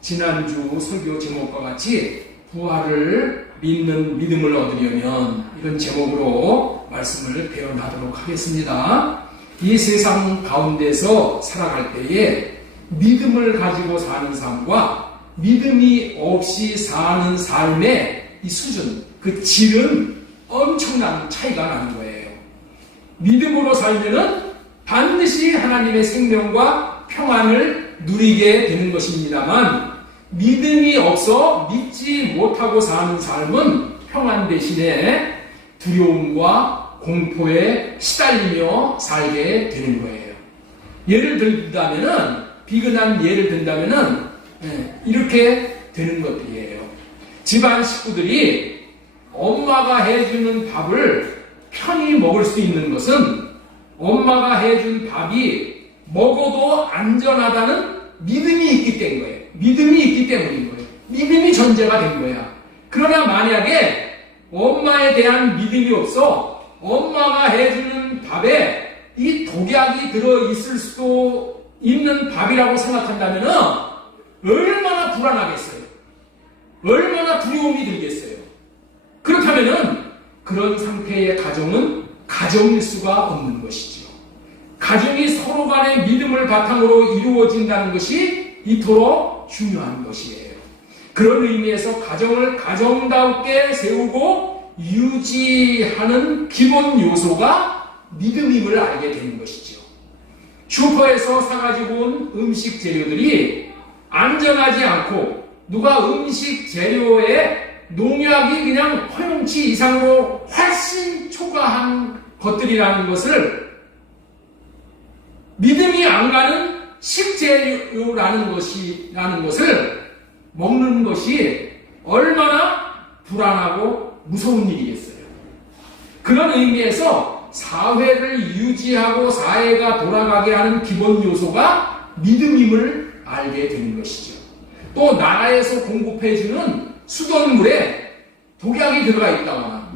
지난주 설교 제목과 같이 부활을 믿는 믿음을 얻으려면 이런 제목으로 말씀을 배워나가도록 하겠습니다. 이 세상 가운데서 살아갈 때에 믿음을 가지고 사는 삶과 믿음이 없이 사는 삶의 이 수준, 그 질은 엄청난 차이가 나는 거예요. 믿음으로 살면은 반드시 하나님의 생명과 평안을 누리게 되는 것입니다만, 믿음이 없어 믿지 못하고 사는 삶은 평안 대신에 두려움과 공포에 시달리며 살게 되는 거예요. 예를 들자면은, 비근한 예를 든다면은 이렇게 되는 것들이에요. 집안 식구들이 엄마가 해주는 밥을 편히 먹을 수 있는 것은 엄마가 해준 밥이 먹어도 안전하다는 믿음이 있기 때문이에요. 믿음이 있기 때문인 거예요. 믿음이 전제가 된 거야. 그러나 만약에 엄마에 대한 믿음이 없어 엄마가 해주는 밥에 이 독약이 들어있을 수도 있는 밥이라고 생각한다면 얼마나 불안하겠어요. 얼마나 두려움이 들겠어요. 그렇다면 그런 상태의 가정은 가정일 수가 없는 것이죠. 가정이 서로 간의 믿음을 바탕으로 이루어진다는 것이 이토록 중요한 것이에요. 그런 의미에서 가정을 가정답게 세우고 유지하는 기본 요소가 믿음임을 알게 되는 것이죠. 슈퍼에서 사가지고 온 음식 재료들이 안전하지 않고 누가 음식 재료에 농약이 그냥 허용치 이상으로 훨씬 초과한 것들이라는 것을, 믿음이 안 가는 식재료라는 것을 먹는 것이 얼마나 불안하고 무서운 일이겠어요. 그런 의미에서 사회를 유지하고 사회가 돌아가게 하는 기본 요소가 믿음임을 알게 되는 것이죠. 또 나라에서 공급해주는 수돗물에 독약이 들어가 있다거나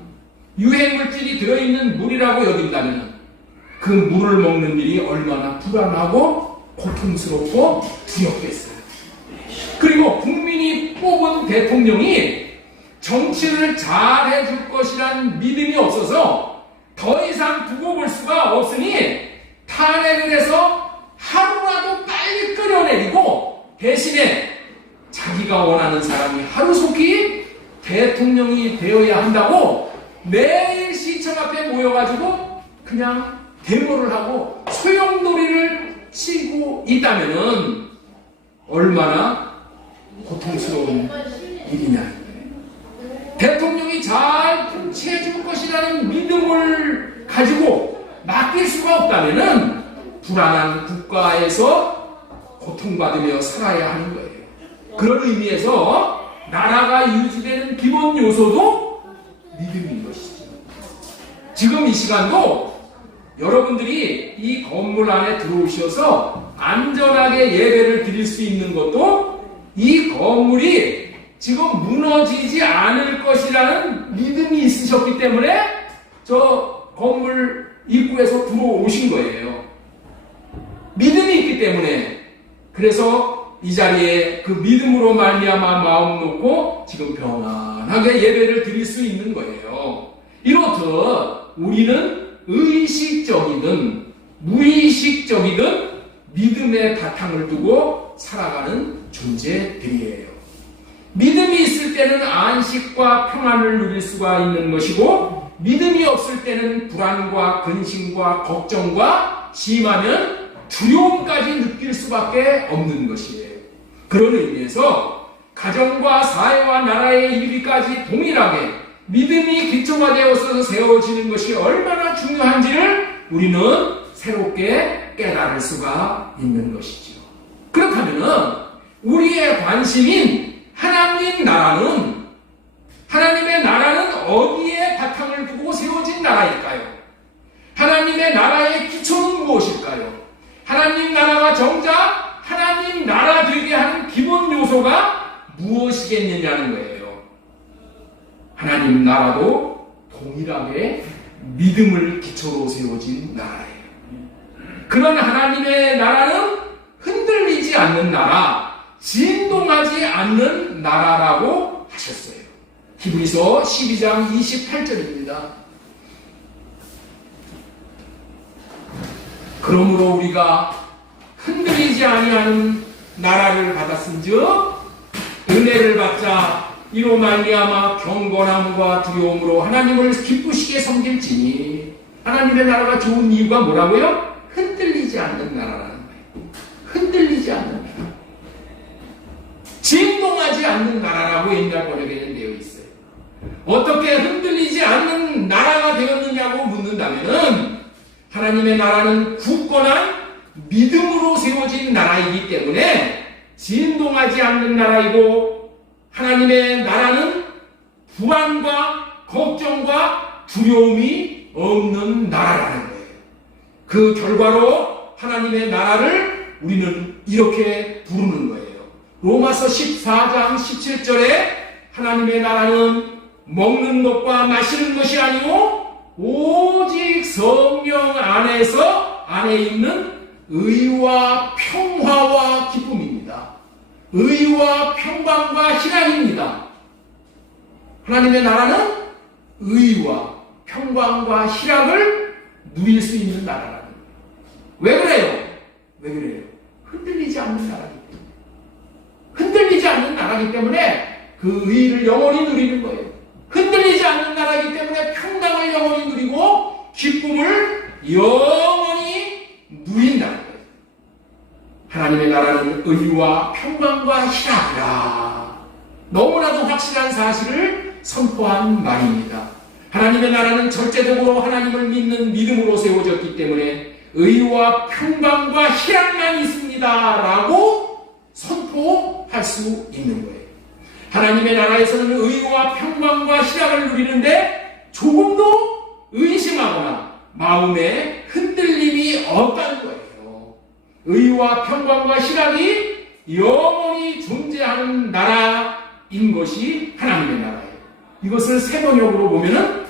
유해물질이 들어있는 물이라고 여긴다면 그 물을 먹는 일이 얼마나 불안하고 고통스럽고 두렵겠어요. 그리고 국민이 뽑은 대통령이 정치를 잘해줄 것이란 믿음이 없어서 더 이상 두고 볼 수가 없으니 탄핵을 해서 하루라도 빨리 끌어내리고 대신에 자기가 원하는 사람이 하루속히 대통령이 되어야 한다고 매일 시청 앞에 모여가지고 그냥 데모를 하고 소용돌이를 치고 있다면은 얼마나 고통스러운 일이냐. 대통령이 잘 통치해줄 것이라는 믿음을 가지고 맡길 수가 없다면은 불안한 국가에서 고통받으며 살아야 하는 거예요. 그런 의미에서 나라가 유지되는 기본 요소도 믿음인 것이죠. 지금 이 시간도 여러분들이 이 건물 안에 들어오셔서 안전하게 예배를 드릴 수 있는 것도 이 건물이 지금 무너지지 않을 것이라는 믿음이 있으셨기 때문에 저 건물 입구에서 들어오신 거예요. 믿음이 있기 때문에. 그래서 이 자리에 그 믿음으로 말미암아 마음 놓고 지금 평안하게 예배를 드릴 수 있는 거예요. 이렇듯 우리는 의식적이든 무의식적이든 믿음의 바탕을 두고 살아가는 존재들이에요. 믿음이 있을 때는 안식과 평안을 누릴 수가 있는 것이고, 믿음이 없을 때는 불안과 근심과 걱정과 심하면 두려움까지 느낄 수밖에 없는 것이에요. 그런 의미에서 가정과 사회와 나라의 이르기까지 동일하게 믿음이 기초가 되어서 세워지는 것이 얼마나 중요한지를 우리는 새롭게 깨달을 수가 있는 것이죠. 그렇다면 우리의 관심인 하나님의 나라는 어디에 바탕을 두고 세워진 나라일까요? 하나님의 나라의 기초는 무엇일까요? 하나님 나라가 정작 하나님 나라 되게 하는 기본 요소가 무엇이겠느냐는 거예요. 하나님 나라도 동일하게 믿음을 기초로 세워진 나라예요. 그런 하나님의 나라는 흔들리지 않는 나라, 진동하지 않는 나라라고 하셨어요. 히브리서 12장 28절입니다. 그러므로 우리가 흔들리지 아니하는 나라를 받았은즉 은혜를 받자 이로 말미암아 경건함과 두려움으로 하나님을 기쁘시게 섬길지니. 하나님의 나라가 좋은 이유가 뭐라고요? 흔들리지 않는 나라라는 거예요. 흔들리지 않는 나라. 진동하지 않는 나라라고 옛날 번역에는 되어 있어요. 어떻게 흔들리지 않는 나라가 되었느냐고 묻는다면은 하나님의 나라는 굳건한 믿음으로 세워진 나라이기 때문에 진동하지 않는 나라이고, 하나님의 나라는 불안과 걱정과 두려움이 없는 나라라는 거예요. 그 결과로 하나님의 나라를 우리는 이렇게 부르는 거예요. 로마서 14장 17절에 하나님의 나라는 먹는 것과 마시는 것이 아니고 오직 성령 안에 있는 의와 평화와 기쁨입니다. 의와 평강과 희락입니다. 하나님의 나라는 의와 평강과 희락을 누릴 수 있는 나라라는 거예요. 왜 그래요? 왜 그래요? 흔들리지 않는 나라기 때문에. 흔들리지 않는 나라기 때문에 그 의를 영원히 누리는 거예요. 흔들리지 않는 나라이기 때문에 평강을 영원히 누리고 기쁨을 영원히 누린다는 거예요. 하나님의 나라는 의와 평강과 희락이라. 너무나도 확실한 사실을 선포한 말입니다. 하나님의 나라는 절대적으로 하나님을 믿는 믿음으로 세워졌기 때문에 의와 평강과 희락만 있습니다 라고 선포할 수 있는 거예요. 하나님의 나라에서는 의와 평강과 희락을 누리는데 조금도 의심하거나 마음에 흔들림이 없다는 거예요. 의와 평강과 희락이 영원히 존재하는 나라인 것이 하나님의 나라예요. 이것을 세번역으로 보면은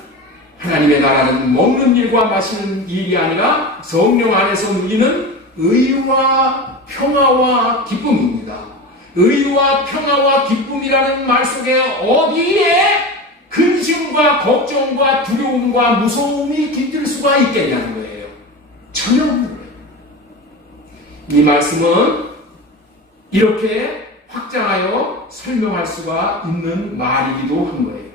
하나님의 나라는 먹는 일과 마시는 일이 아니라 성령 안에서 누리는 의와 평화와 기쁨입니다. 의와 평화와 기쁨이라는 말 속에 어디에 근심과 걱정과 두려움과 무서움이 깃들 수가 있겠냐는 거예요. 전혀 없는 거예요. 이 말씀은 이렇게 확장하여 설명할 수가 있는 말이기도 한 거예요.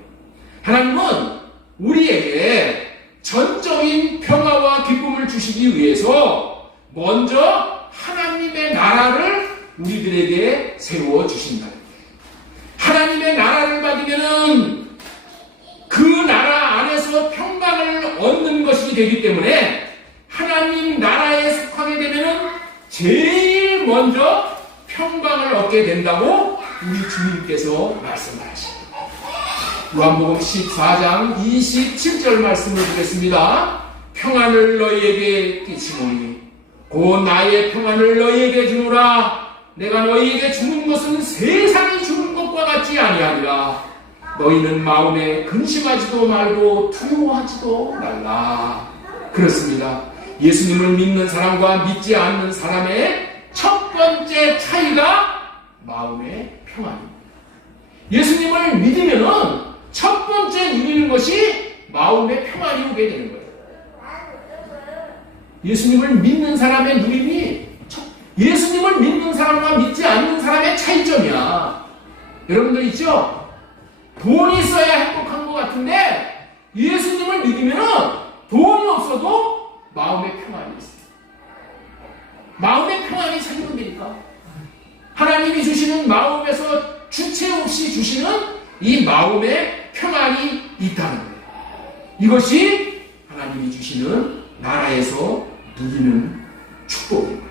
하나님은 우리에게 전적인 평화와 기쁨을 주시기 위해서 먼저 하나님의 나라를 우리들에게 세워주신다. 하나님의 나라를 받으면은 그 나라 안에서 평강을 얻는 것이 되기 때문에 하나님 나라에 속하게 되면은 제일 먼저 평강을 얻게 된다고 우리 주님께서 말씀하십니다. 요한복음 14장 27절 말씀을 보겠습니다. 평안을 너희에게 끼치노니 곧 나의 평안을 너희에게 주노라. 내가 너희에게 주는 것은 세상이 주는 것과 같지 아니하리라. 너희는 마음에 근심하지도 말고 두려워하지도 말라. 그렇습니다. 예수님을 믿는 사람과 믿지 않는 사람의 첫 번째 차이가 마음의 평안입니다. 예수님을 믿으면은 첫 번째 누리는 것이 마음의 평안이 오게 되는 거예요. 예수님을 믿는 사람의 누림이 예수님을 믿는 사람과 믿지 않는 사람의 차이점이야. 여러분들 있죠? 돈이 있어야 행복한 것 같은데 예수님을 믿으면 돈이 없어도 마음의 평안이 있어요. 마음의 평안이 생긴다니까. 하나님이 주시는 마음에서 주체 없이 주시는 이 마음의 평안이 있다는 거예요. 이것이 하나님이 주시는 나라에서 누리는 축복입니다.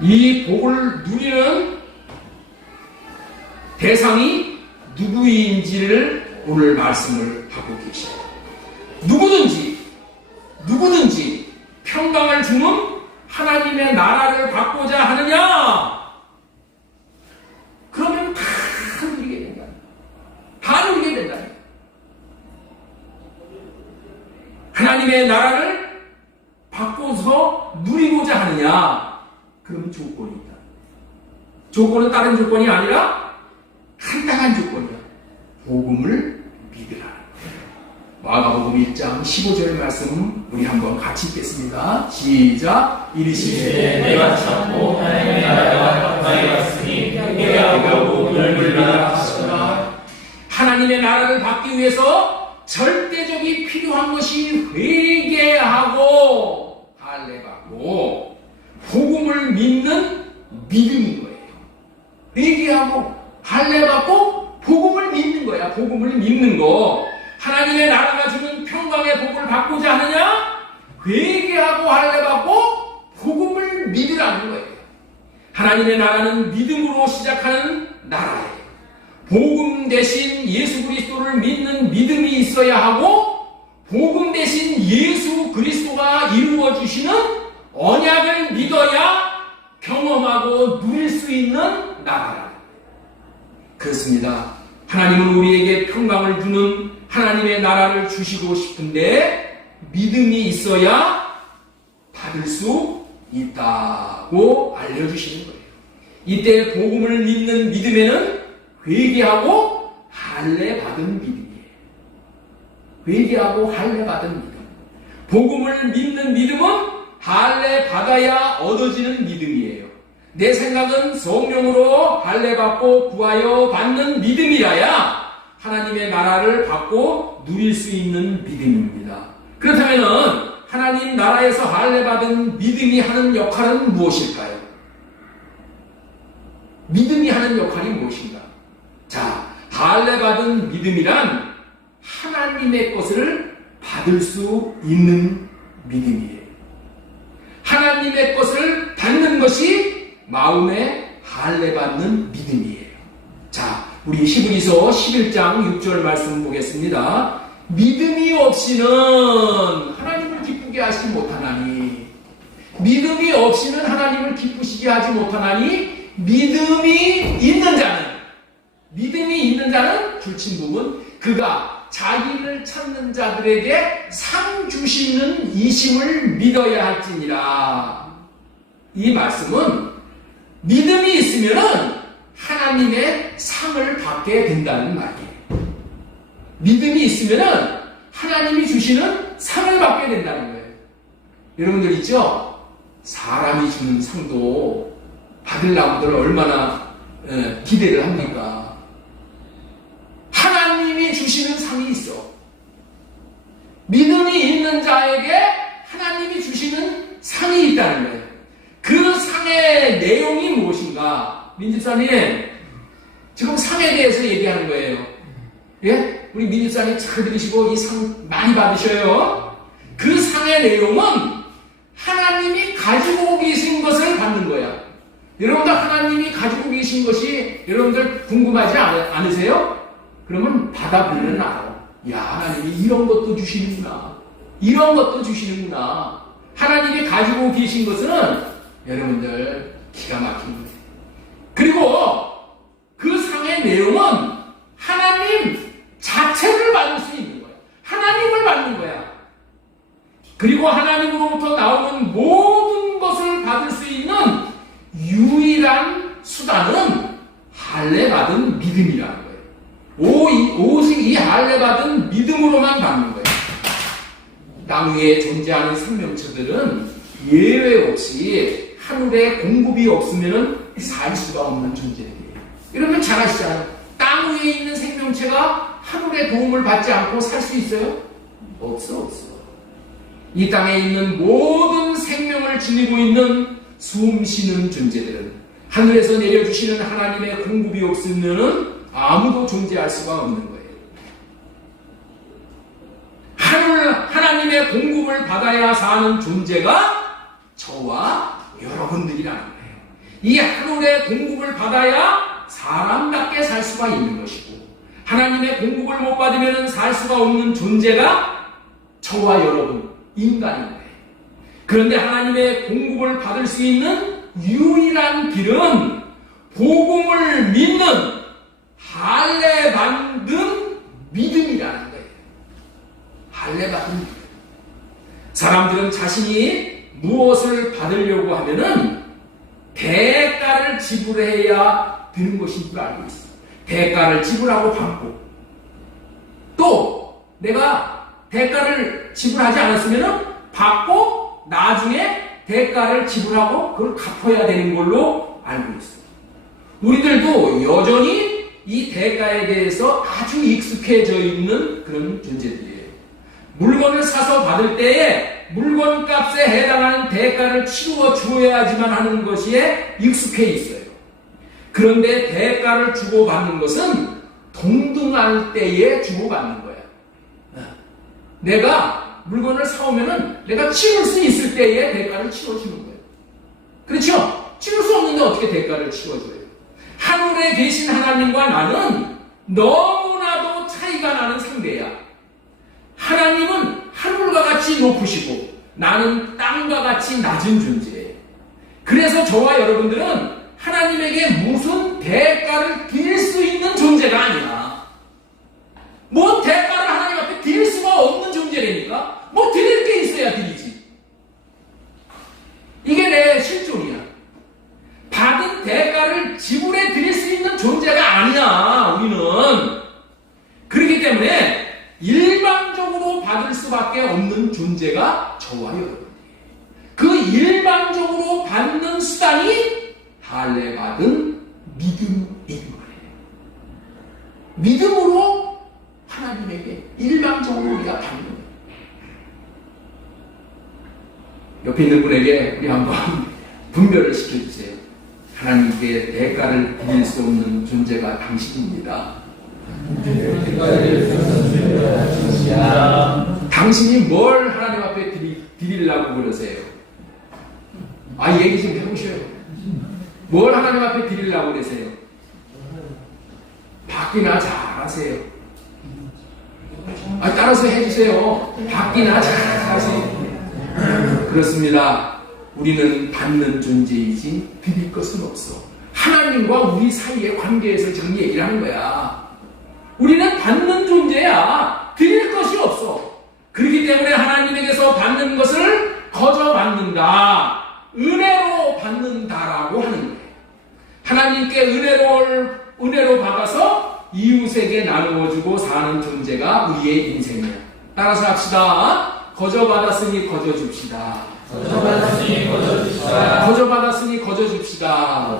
이 복을 누리는 대상이 누구인지를 오늘 말씀을 하고 계십니다. 누구든지 평강을 주는 하나님의 나라를 받고자 하느냐? 그러면 다 누리게 된다. 다 누리게 된다. 하나님의 나라를 받고서 누리고자 하느냐? 그러면 조건이 있다. 조건은 다른 조건이 아니라 간단한 조건이야. 복음을 믿으라. 마가복음 1장 15절 말씀 우리 한번 같이 읽겠습니다. 시작. 이르시되 내가 참고 하나님의 나라가 가까이 왔으니 회개하고 복음을 믿으라 하시더라. 하나님의 나라를 받기 위해서 절대적이 필요한 것이 회개하고 할례받고 복음을 믿는 믿음인 거예요. 회개하고 할례받고 복음을 믿는 거야. 복음을 믿는 거. 하나님의 나라가 주는 평강의 복을 받고자 하느냐? 회개하고 할례받고 복음을 믿으라는 거예요. 하나님의 나라는 믿음으로 시작하는 나라예요. 복음 대신 예수 그리스도를 믿는 믿음이 있어야 하고 복음 대신 예수 그리스도가 이루어 주시는 언약을 믿어야 경험하고 누릴 수 있는 나라라. 그렇습니다. 하나님은 우리에게 평강을 주는 하나님의 나라를 주시고 싶은데 믿음이 있어야 받을 수 있다고 알려주시는 거예요. 이때 복음을 믿는 믿음에는 회개하고 할례 받은 믿음이에요. 회개하고 할례 받은 믿음. 복음을 믿는 믿음은 할례 받아야 얻어지는 믿음이에요. 내 생각은 성령으로 할례 받고 구하여 받는 믿음이라야 하나님의 나라를 받고 누릴 수 있는 믿음입니다. 그렇다면 하나님 나라에서 할례 받은 믿음이 하는 역할은 무엇일까요? 믿음이 하는 역할이 무엇인가? 자, 할례 받은 믿음이란 하나님의 것을 받을 수 있는 믿음이에요. 하나님의 것을 받는 것이 마음에 할례 받는 믿음이에요. 자, 우리 히브리서 11장 6절 말씀 보겠습니다. 믿음이 없이는 하나님을 기쁘게 하지 못하나니, 믿음이 없이는 하나님을 기쁘시게 하지 못하나니, 믿음이 있는 자는 불친부분 그가 자기를 찾는 자들에게 상 주시는 이심을 믿어야 할지니라. 이 말씀은 믿음이 있으면은 하나님의 상을 받게 된다는 말이에요. 믿음이 있으면은 하나님이 주시는 상을 받게 된다는 거예요. 여러분들 있죠? 사람이 주는 상도 받으려고들 얼마나 기대를 합니까? 하나님이 주시는 상이 있어. 믿음이 있는 자에게 하나님이 주시는 상이 있다는 거예요. 그 상의 내용이 무엇인가? 민집사님, 지금 상에 대해서 얘기하는 거예요. 예? 우리 민집사님 잘 들으시고 이 상 많이 받으셔요. 그 상의 내용은 하나님이 가지고 계신 것을 받는 거야. 여러분들 하나님이 가지고 계신 것이 여러분들 궁금하지 않으세요? 그러면 받아보면 알아. 야, 하나님이 이런 것도 주시는구나. 이런 것도 주시는구나. 하나님이 가지고 계신 것은 여러분들 기가 막힌 거예요. 그리고 그 상의 내용은 하나님 자체를 받을 수 있는 거야. 하나님을 받는 거야. 그리고 하나님으로부터 나오는 모든 것을 받을 수 있는 유일한 수단은 할례 받은 믿음이라는 거예요. 오직 이 할례 받은 믿음으로만 받는 거예요. 땅 위에 존재하는 생명체들은 예외 없이 하늘에 공급이 없으면 살 수가 없는 존재들이에요. 여러분 잘 아시잖아요. 땅 위에 있는 생명체가 하늘의 도움을 받지 않고 살 수 있어요? 없어. 이 땅에 있는 모든 생명을 지니고 있는 숨 쉬는 존재들은 하늘에서 내려주시는 하나님의 공급이 없으면 아무도 존재할 수가 없는 거예요. 하나님의 공급을 받아야 사는 존재가 저와 여러분들이라는 거예요. 이 하늘의 공급을 받아야 사람답게 살 수가 있는 것이고, 하나님의 공급을 못 받으면 살 수가 없는 존재가 저와 여러분, 인간인 거예요. 그런데 하나님의 공급을 받을 수 있는 유일한 길은 복음을 믿는 할례 받은 믿음이라는 거예요. 할례 받은 믿음. 사람들은 자신이 무엇을 받으려고 하면은 대가를 지불해야 되는 것인 줄 알고 있어. 대가를 지불하고 받고, 또 내가 대가를 지불하지 않았으면 받고 나중에 대가를 지불하고 그걸 갚아야 되는 걸로 알고 있어. 우리들도 여전히 이 대가에 대해서 아주 익숙해져 있는 그런 존재들이에요. 물건을 사서 받을 때에 물건값에 해당하는 대가를 치루어 주어야지만 하는 것에 익숙해 있어요. 그런데 대가를 주고받는 것은 동등할 때에 주고받는 거야. 내가 물건을 사오면은 내가 치를 수 있을 때에 대가를 치러주는 거예요. 그렇죠? 치를 수 없는데 어떻게 대가를 치러줘요? 하늘에 계신 하나님과 나는 너무나도 차이가 나는 상대야. 하나님은 하늘과 같이 높으시고 나는 땅과 같이 낮은 존재예요. 그래서 저와 여러분들은 하나님에게 무슨 대가를 드릴 수 있는 존재가 아니야. 뭐 대가를 하나님 앞에 드릴 수가 없는 존재라니까? 뭐 드릴 게 있어야 드리지. 이게 내 실존이야. 받은 대가를 지불해 드릴 수 있는 존재가 아니야, 우리는. 그렇기 때문에 일방적으로 받을 수밖에 없는 존재가 저와 여러분이에요. 그 일방적으로 받는 수단이 할례 받은 믿음인 거예요. 믿음으로 하나님에게 일방적으로 우리가 받는 거예요. 옆에 있는 분에게 우리 한번 분별을 시켜주세요. 하나님께 대가를 드릴 수 없는 존재가 당신입니다. 당신이 뭘 하나님 앞에 드리려고 그러세요? 얘기 좀 해보셔요. 뭘 하나님 앞에 드리려고 그러세요? 받기나 잘하세요. 따라서 해주세요. 받기나 잘하세요. 그렇습니다. 우리는 받는 존재이지 드릴 것은 없어. 하나님과 우리 사이의 관계에서 지금 얘기를 하는 거야. 우리는 받는 존재야. 드릴 것이 없어. 그렇기 때문에 하나님에게서 받는 것을 거저 받는다. 은혜로 받는다라고 하는 거예요. 하나님께 은혜로 받아서 이웃에게 나누어주고 사는 존재가 우리의 인생이야. 따라서 합시다. 거저 받았으니 거저 줍시다. 거저 받았으니 거저 줍시다. 거저 받았으니 거저 줍시다.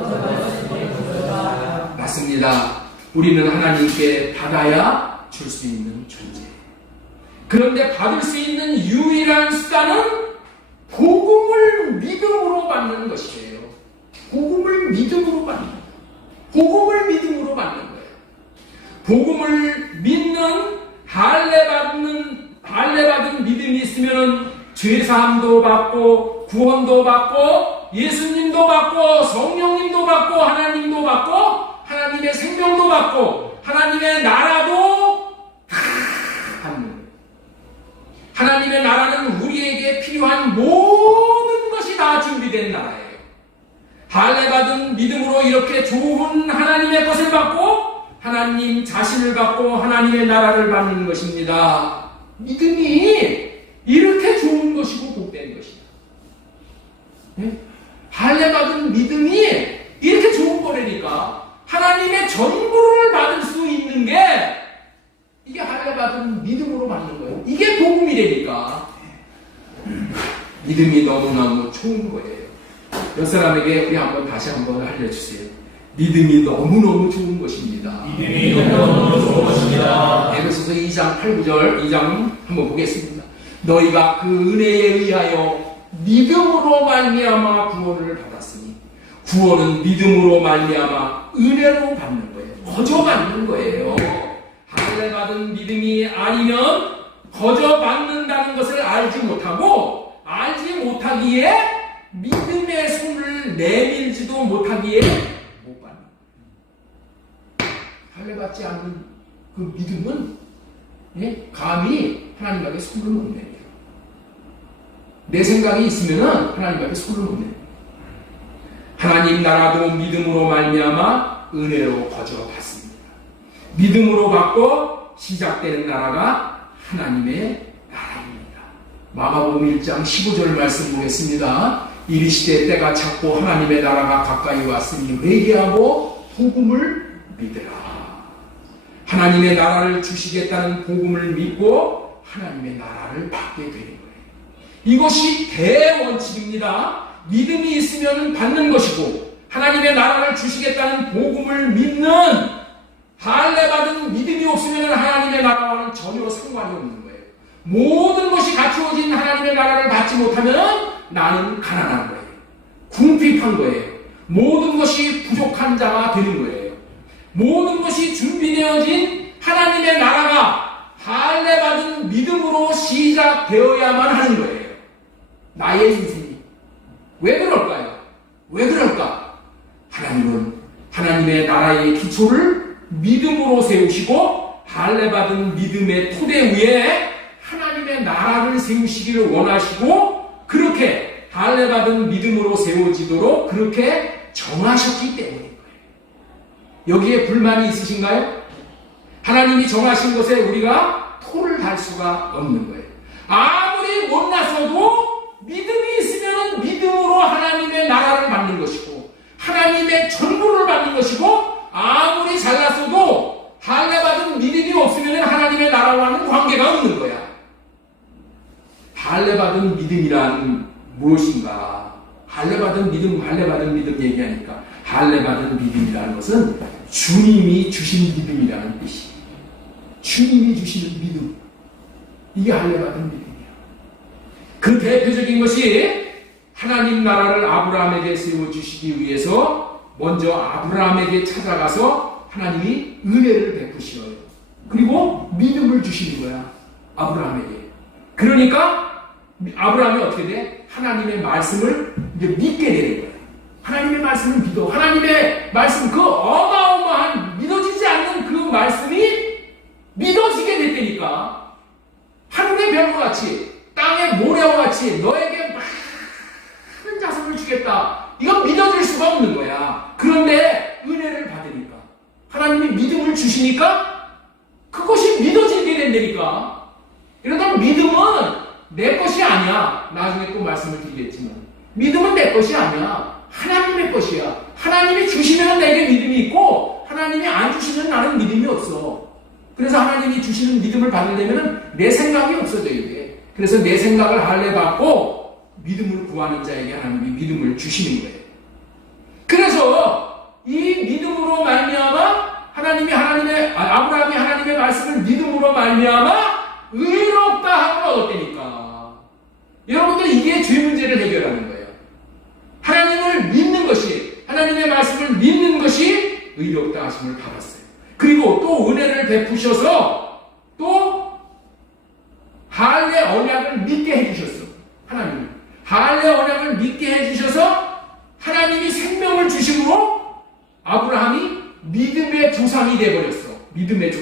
맞습니다. 우리는 하나님께 받아야 줄 수 있는 존재. 그런데 받을 수 있는 유일한 수단은 복음을 믿음으로 받는 것이에요. 복음을 믿음으로 받는 거예요. 복음을 믿음으로 받는 거예요. 복음을 믿는 할례 받은 믿음이 있으면 죄사함도 받고 구원도 받고 예수님도 받고 성령님도 받고 하나님도 받고 하나님의 생명도 받고 하나님의 나라도 다 받는 거예요. 하나님의 나라는 우리에게 필요한 모든 것이 다 준비된 나라예요. 할례 받은 믿음으로 이렇게 좋은 하나님의 것을 받고 하나님 자신을 받고 하나님의 나라를 받는 것입니다. 믿음이 이렇게 좋은 것이고 복된 것이다. 네? 할례 받은 믿음이 이렇게 좋은 거라니까. 하나님의 전부를 받을 수 있는 게 이게 할례 받은 믿음으로 받는 거예요. 이게 복음이라니까. 믿음이 너무너무 좋은 거예요. 몇 사람에게 우리 다시 한번 알려주세요. 믿음이 너무너무 좋은 것입니다. 믿음이 너무너무 좋은 것입니다. 에베소서 2장 8, 9절 2장 한번 보겠습니다. 너희가 그 은혜에 의하여 믿음으로 말미암아 구원을 받았으니 구원은 믿음으로 말미암아 은혜로 받는 거예요. 거저 받는 거예요. 할례 받은 믿음이 아니면 거저 받는다는 것을 알지 못하고 알지 못하기에 믿음의 손을 내밀지도 못하기에 못 받는 거예요. 할례 받지 않는 그 믿음은 감히 하나님 앞에 손을 못 내요. 내 생각이 있으면 하나님 앞에 손을 못 내요. 하나님 나라도 믿음으로 말미암아 은혜로 거저 받습니다. 믿음으로 받고 시작되는 나라가 하나님의 나라입니다. 마가복음 1장 15절 말씀 보겠습니다. 이르시되 때가 찼고 하나님의 나라가 가까이 왔으니 회개하고 복음을 믿으라. 하나님의 나라를 주시겠다는 복음을 믿고 하나님의 나라를 받게 되는 거예요. 이것이 대원칙입니다. 믿음이 있으면 받는 것이고 하나님의 나라를 주시겠다는 복음을 믿는 할례 받은 믿음이 없으면 하나님의 나라와는 전혀 상관이 없는 거예요. 모든 것이 갖추어진 하나님의 나라를 받지 못하면 나는 가난한 거예요. 궁핍한 거예요. 모든 것이 부족한 자가 되는 거예요. 모든 것이 준비되어진 하나님의 나라가 할례 받은 믿음으로 시작되어야만 하는 거예요. 나의 인생이. 왜 그럴까요? 왜 그럴까? 하나님은 하나님의 나라의 기초를 믿음으로 세우시고 할례 받은 믿음의 토대 위에 하나님의 나라를 세우시기를 원하시고 그렇게 할례 받은 믿음으로 세워지도록 그렇게 정하셨기 때문인 거예요. 여기에 불만이 있으신가요? 하나님이 정하신 것에 우리가 토를 달 수가 없는 거예요. 아무리 못났어도 믿음이 있으면 믿음으로 하나님의 나라를 받는 것이고 하나님의 전부를 받는 것이고 아무리 잘났어도 할례 받은 믿음이 없으면 하나님의 나라와는 관계가 없는 거야. 할례 받은 믿음이란 무엇인가? 할례 받은 믿음 얘기하니까 할례 받은 믿음이라는 것은 주님이 주신 믿음이라는 뜻이에요. 주님이 주시는 믿음. 이게 할례 받은 믿음이야. 그 대표적인 것이 하나님 나라를 아브라함에게 세워주시기 위해서 먼저 아브라함에게 찾아가서 하나님이 은혜를 베푸셔요. 그리고 믿음을 주시는 거야. 아브라함에게. 그러니까 아브라함이 어떻게 돼? 하나님의 말씀을 이제 믿게 되는 거야. 하나님의 말씀을 믿어. 하나님의 말씀, 그 어마어마한 믿어지지 않는 그 말씀이 믿어지게 됐다니까. 하늘의 별과 같이 땅의 모래와 같이 너에게 많은 자손을 주겠다. 이건 믿어질 수가 없는 거야. 그런데 은혜를 받으니까 하나님이 믿음을 주시니까 그것이 믿어지게 된다니까. 이러다 믿음은 내 것이 아니야. 나중에 또 말씀을 드리겠지만 믿음은 내 것이 아니야. 하나님의 것이야. 하나님이 주시면 내게 믿음이 있고 하나님이 안 주시면 나는 믿음이 없어. 그래서 하나님이 주시는 믿음을 받으려면 내 생각이 없어져야 돼. 그래서 내 생각을 할례받고 믿음을 구하는 자에게 하나님이 믿음을 주시는 거예요. 그래서 이 믿음으로 말미암아 아브라함이 하나님의 말씀을 믿음으로 말미암아 의롭다 함을 얻었다니까. 여러분들 이게 죄 문제를 해결하는 거예요. 하나님을 믿는 것이, 하나님의 말씀을 믿는 것이 의롭다 하심을 받았어요. 그리고 또 은혜를 베푸셔서 또 할례 언약을 믿게 해주셨어. 하나님이 할례 언약을 믿게 해주셔서 하나님이 생명을 주심으로 아브라함이 믿음의 조상이 되어버렸어. 믿음의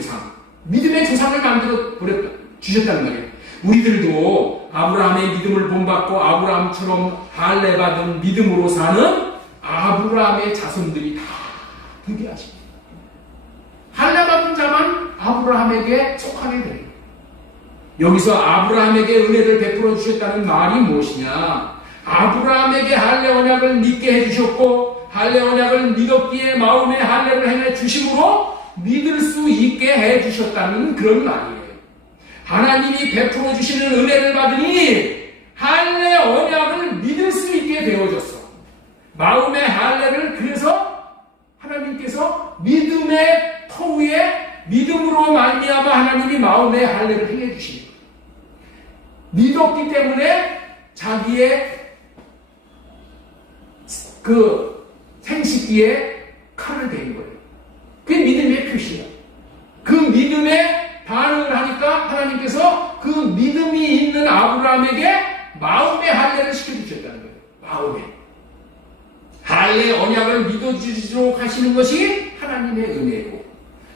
조상을 만들어 주셨다는 말이에요. 우리들도 아브라함의 믿음을 본받고 아브라함처럼 할례 받은 믿음으로 사는 아브라함의 자손들이 다 되게 하십니다. 할례 받은 자만 아브라함에게 속하게 돼요. 여기서 아브라함에게 은혜를 베풀어 주셨다는 말이 무엇이냐? 아브라함에게 할례 언약을 믿게 해주셨고 할례 언약을 믿었기에 마음에 할례를 행해 주심으로 믿을 수 있게 해주셨다는 그런 말이에요. 하나님이 베풀어 주시는 은혜를 받으니 할례 언약을 믿을 수 있게 되어졌어. 마음의 할례를 그래서 하나님께서 믿음의 터 위에 믿음으로 말미암아 하나님이 마음의 할례를 행해 주십니다. 믿었기 때문에 자기의 그 생식기에 칼을 댄 거예요. 그게 믿음의 표시야. 그 믿음에 반응을 하니까 하나님께서 그 믿음이 있는 아브라함에게 마음의 할례를 시켜주셨다는 거예요. 마음에. 할례 언약을 믿어주시도록 하시는 것이 하나님의 은혜고,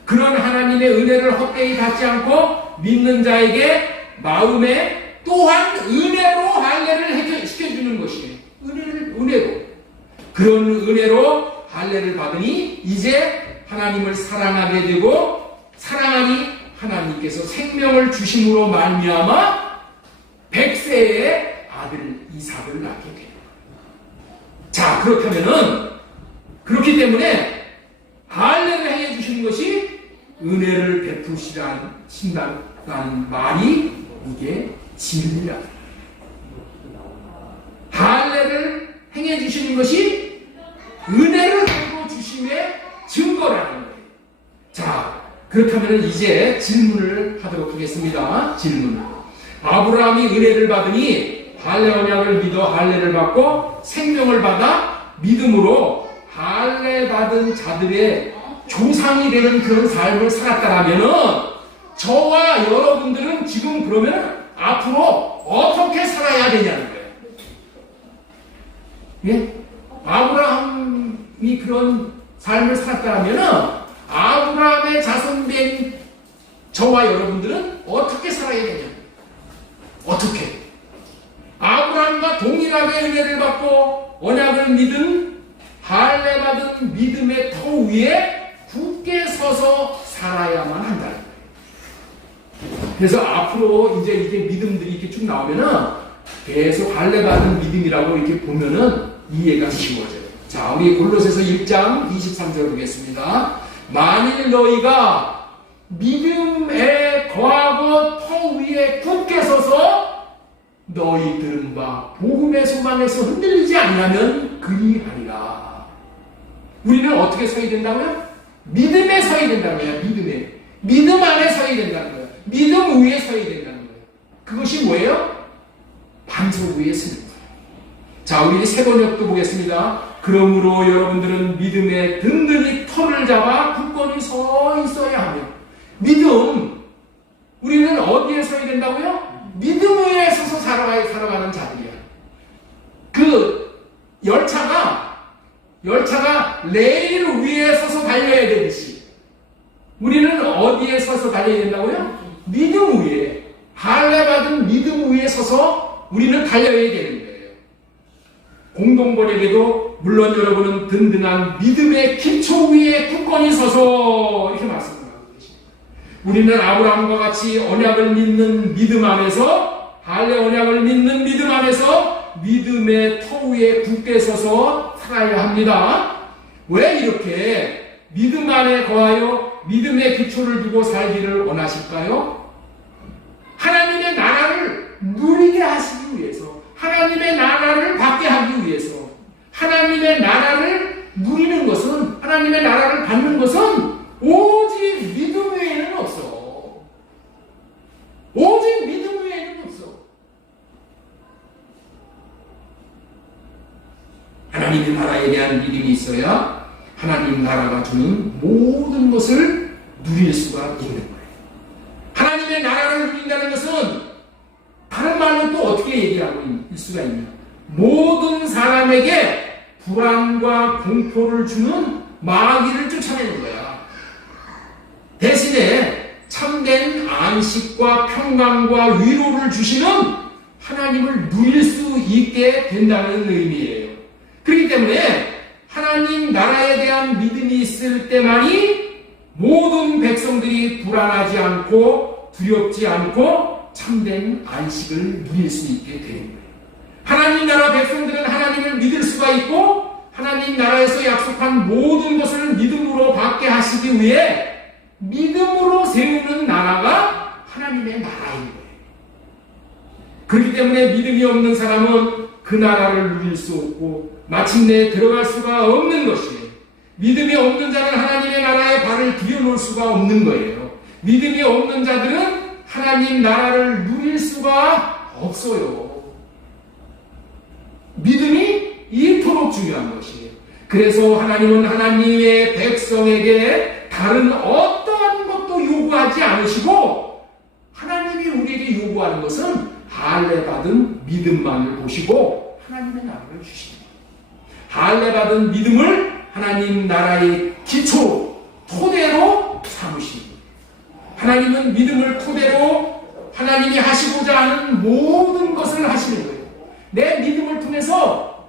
그런 하나님의 은혜를 헛되이 받지 않고 믿는 자에게 마음에 또한 은혜로 할례를 시켜주는 것이에요. 은혜로. 그런 은혜로 할례를 받으니 이제 하나님을 사랑하게 되고, 사랑하니 하나님께서 생명을 주심으로 말미암아 100세의 아들 이삭을 낳게 돼요. 그렇기 때문에 할례를 행해 주시는 것이 은혜를 베푸신다는 말이 이게 진리야. 할례를 행해 주시는 것이 은혜를 베풀어 주심의 증거라는 거예요. 자, 그렇다면 이제 질문을 하도록 하겠습니다. 질문. 아브라함이 은혜를 받으니 할례 언약을 믿어 할례를 받고 생명을 받아 믿음으로 할례 받은 자들의 조상이 되는 그런 삶을 살았다라면은 저와 여러분들은 지금 그러면 앞으로 어떻게 살아야 되냐는 거예요. 예? 아브라함이 그런 삶을 살았다라면은 아브라함의 자손된 저와 여러분들은 어떻게 살아야 되냐? 어떻게? 아브라함과 동일하게 은혜를 받고 언약을 믿은 할례 받은 믿음의 터 위에 굳게 서서 살아야만 한다는 거예요. 그래서 앞으로 이제 이게 믿음들이 이렇게 쭉 나오면은 계속 할례 받은 믿음이라고 이렇게 보면은 이해가 쉬워져요. 자, 우리 골로새서 1장 23절 보겠습니다. 만일 너희가 믿음에 거하고 터 위에 굳게 서서 너희 들은 바 복음의 소망에서 흔들리지 않으면 그리하리라. 우리는 어떻게 서야 된다고요? 믿음에 서야 된다는 거야. 믿음 안에 서야 된다는 거야. 믿음 위에 서야 된다는 거야. 그것이 뭐예요? 반석 위에 서는 거야. 자, 우리 세 번역도 보겠습니다. 그러므로 여러분들은 믿음에 든든히 터를 잡아 굳건히 서 있어야 하며. 믿음, 우리는 어디에 서야 된다고요? 믿음 위에 서서 살아가는 자들이야. 그 열차가 레일 위에 서서 달려야 되듯이 우리는 어디에 서서 달려야 된다고요? 믿음 위에, 할례 받은 믿음 위에 서서 우리는 달려야 되는 거예요. 공동번역에도 물론 여러분은 든든한 믿음의 기초 위에 굳건히 서서 이렇게 말씀하고 계십니다. 우리는 아브라함과 같이 언약을 믿는 믿음 안에서, 할례 언약을 믿는 믿음 안에서 믿음의 터 위에 굳게 서서 살아야 합니다. 왜 이렇게 믿음 안에 거하여 믿음의 기초를 두고 살기를 원하실까요? 하나님의 나라를 누리게 하시기 위해서, 하나님의 나라를 받게 하기 위해서. 하나님의 나라를 누리는 것은, 하나님의 나라를 받는 것은 오직 믿음 외에는 없어. 오직 믿음 외에는 없어. 하나님의 나라에 대한 믿음이 있어야 하나님 나라가 주는 모든 것을 누릴 수가 있는 거예요. 하나님의 나라를 누린다는 것은 다른 말로 또 어떻게 얘기하고 있을 수가 있냐? 모든 사람에게 불안과 공포를 주는 마귀를 쫓아내는 거야. 대신에 참된 안식과 평강과 위로를 주시는 하나님을 누릴 수 있게 된다는 의미예요. 그렇기 때문에 하나님 나라에 대한 믿음이 있을 때만이 모든 백성들이 불안하지 않고 두렵지 않고 참된 안식을 누릴 수 있게 되는 거예요. 하나님 나라 백성들은 하나님을 믿을 수가 있고 하나님 나라에서 약속한 모든 것을 믿음으로 받게 하시기 위해 믿음으로 세우는 나라가 하나님의 나라인 거예요. 그렇기 때문에 믿음이 없는 사람은 그 나라를 누릴 수 없고 마침내 들어갈 수가 없는 것이에요. 믿음이 없는 자는 하나님의 나라에 발을 들여놓을 수가 없는 거예요. 믿음이 없는 자들은 하나님 나라를 누릴 수가 없어요. 믿음이 이토록 중요한 것이에요. 그래서 하나님은 하나님의 백성에게 다른 어떠한 것도 요구하지 않으시고 하나님이 우리에게 요구하는 것은 할례 받은 믿음만을 보시고 하나님의 나라를 주십니다. 할례 받은 믿음을 하나님 나라의 기초, 토대로 삼으시고 하나님은 믿음을 토대로 하나님이 하시고자 하는 모든 것을 하시는 거예요. 내 믿음을 통해서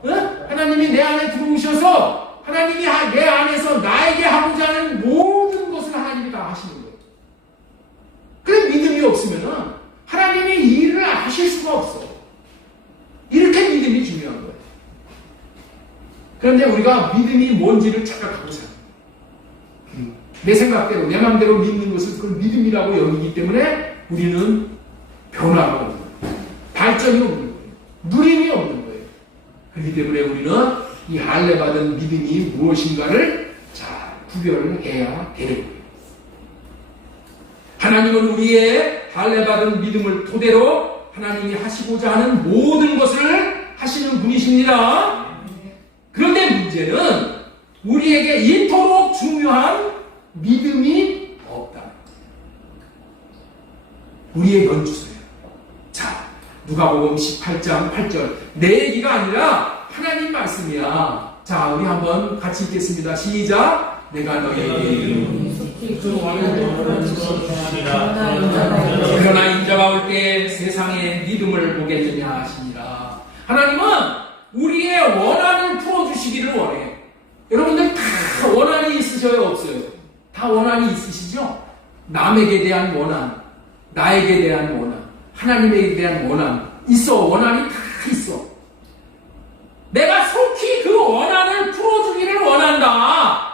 하나님이 내 안에 들어오셔서 하나님이 내 안에서 나에게 하고자 하는 모든 것을 하나님이 다 하시는 거예요. 그래 믿음이 없으면 하나님이 이 일을 하실 수가 없어. 이렇게 믿음이 중요한 거예요. 그런데 우리가 믿음이 뭔지를 착각하고 살아요. 내 생각대로, 내 마음대로 믿는 것을 그걸 믿음이라고 여기기 때문에 우리는 변화가 없는 거예요. 발전이 없는 거예요. 누림이 없는 거예요. 그렇기 때문에 우리는 이 할례 받은 믿음이 무엇인가를 잘 구별해야 되는 거예요. 하나님은 우리의 할례 받은 믿음을 토대로 하나님이 하시고자 하는 모든 것을 하시는 분이십니다. 그런데 문제는 우리에게 이토록 중요한 믿음이 없다. 우리의 연주소예요. 자, 누가복음 18장 8절. 내 얘기가 아니라 하나님 말씀이야. 자, 우리 한번 같이 읽겠습니다. 시작. 내가 너희에게 그러나 인자가 올 때 세상의 믿음을 보겠느냐 하시니라. 하나님은 우리의 원한을 풀어주시기를 원해요. 여러분들 다 원한이 있으셔요? 없어요? 다 원한이 있으시죠? 남에게 대한 원한, 나에게 대한 원한, 하나님에게 대한 원한 있어. 원한이 다 있어. 내가 속히 그 원한을 풀어주기를 원한다.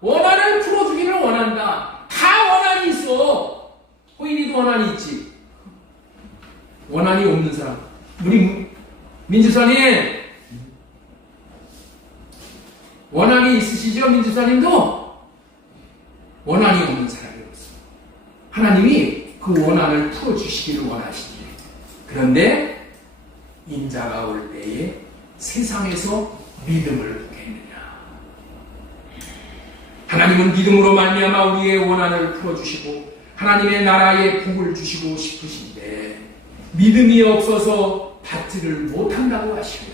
원한을 풀어주기를 원한다. 다 원한이 있어. 호인이도 원한이 있지. 원한이 없는 사람. 우리 민주사님 원한이 있으시죠? 민주사님도 원한이 없는 사람이 없어. 하나님이 그 원한을 풀어주시기를 원하시지. 그런데 인자가 올 때에 세상에서 믿음을 보겠느냐. 하나님은 믿음으로 말미암아 우리의 원한을 풀어주시고 하나님의 나라에 복을 주시고 싶으신데 믿음이 없어서 받지를 못한다고 하시고,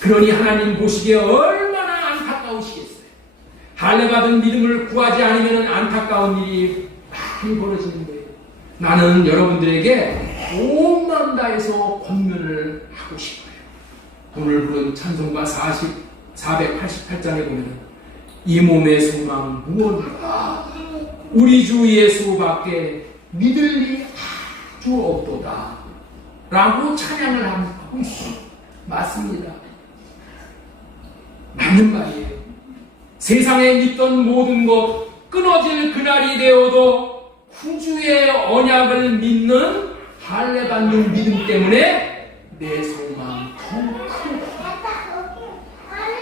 그러니 하나님 보시기에 얼마나 안타까우시겠어요. 할례 받은 믿음을 구하지 않으면 안타까운 일이 많이 벌어지는 거예요. 나는 여러분들에게 온 마음 다해서 권면을 하고 싶어요. 오늘 부른 찬송가 488장에 보면 이 몸의 소망 무엇이라 우리 주 예수밖에 믿을 리 아주 없도다 라고 찬양을 하고 있어요. 맞습니다. 맞는 말이에요. 세상에 믿던 모든 것 끊어질 그날이 되어도 구주의 언약을 믿는 할례 받는 믿음 때문에 내 소망 더욱 크다.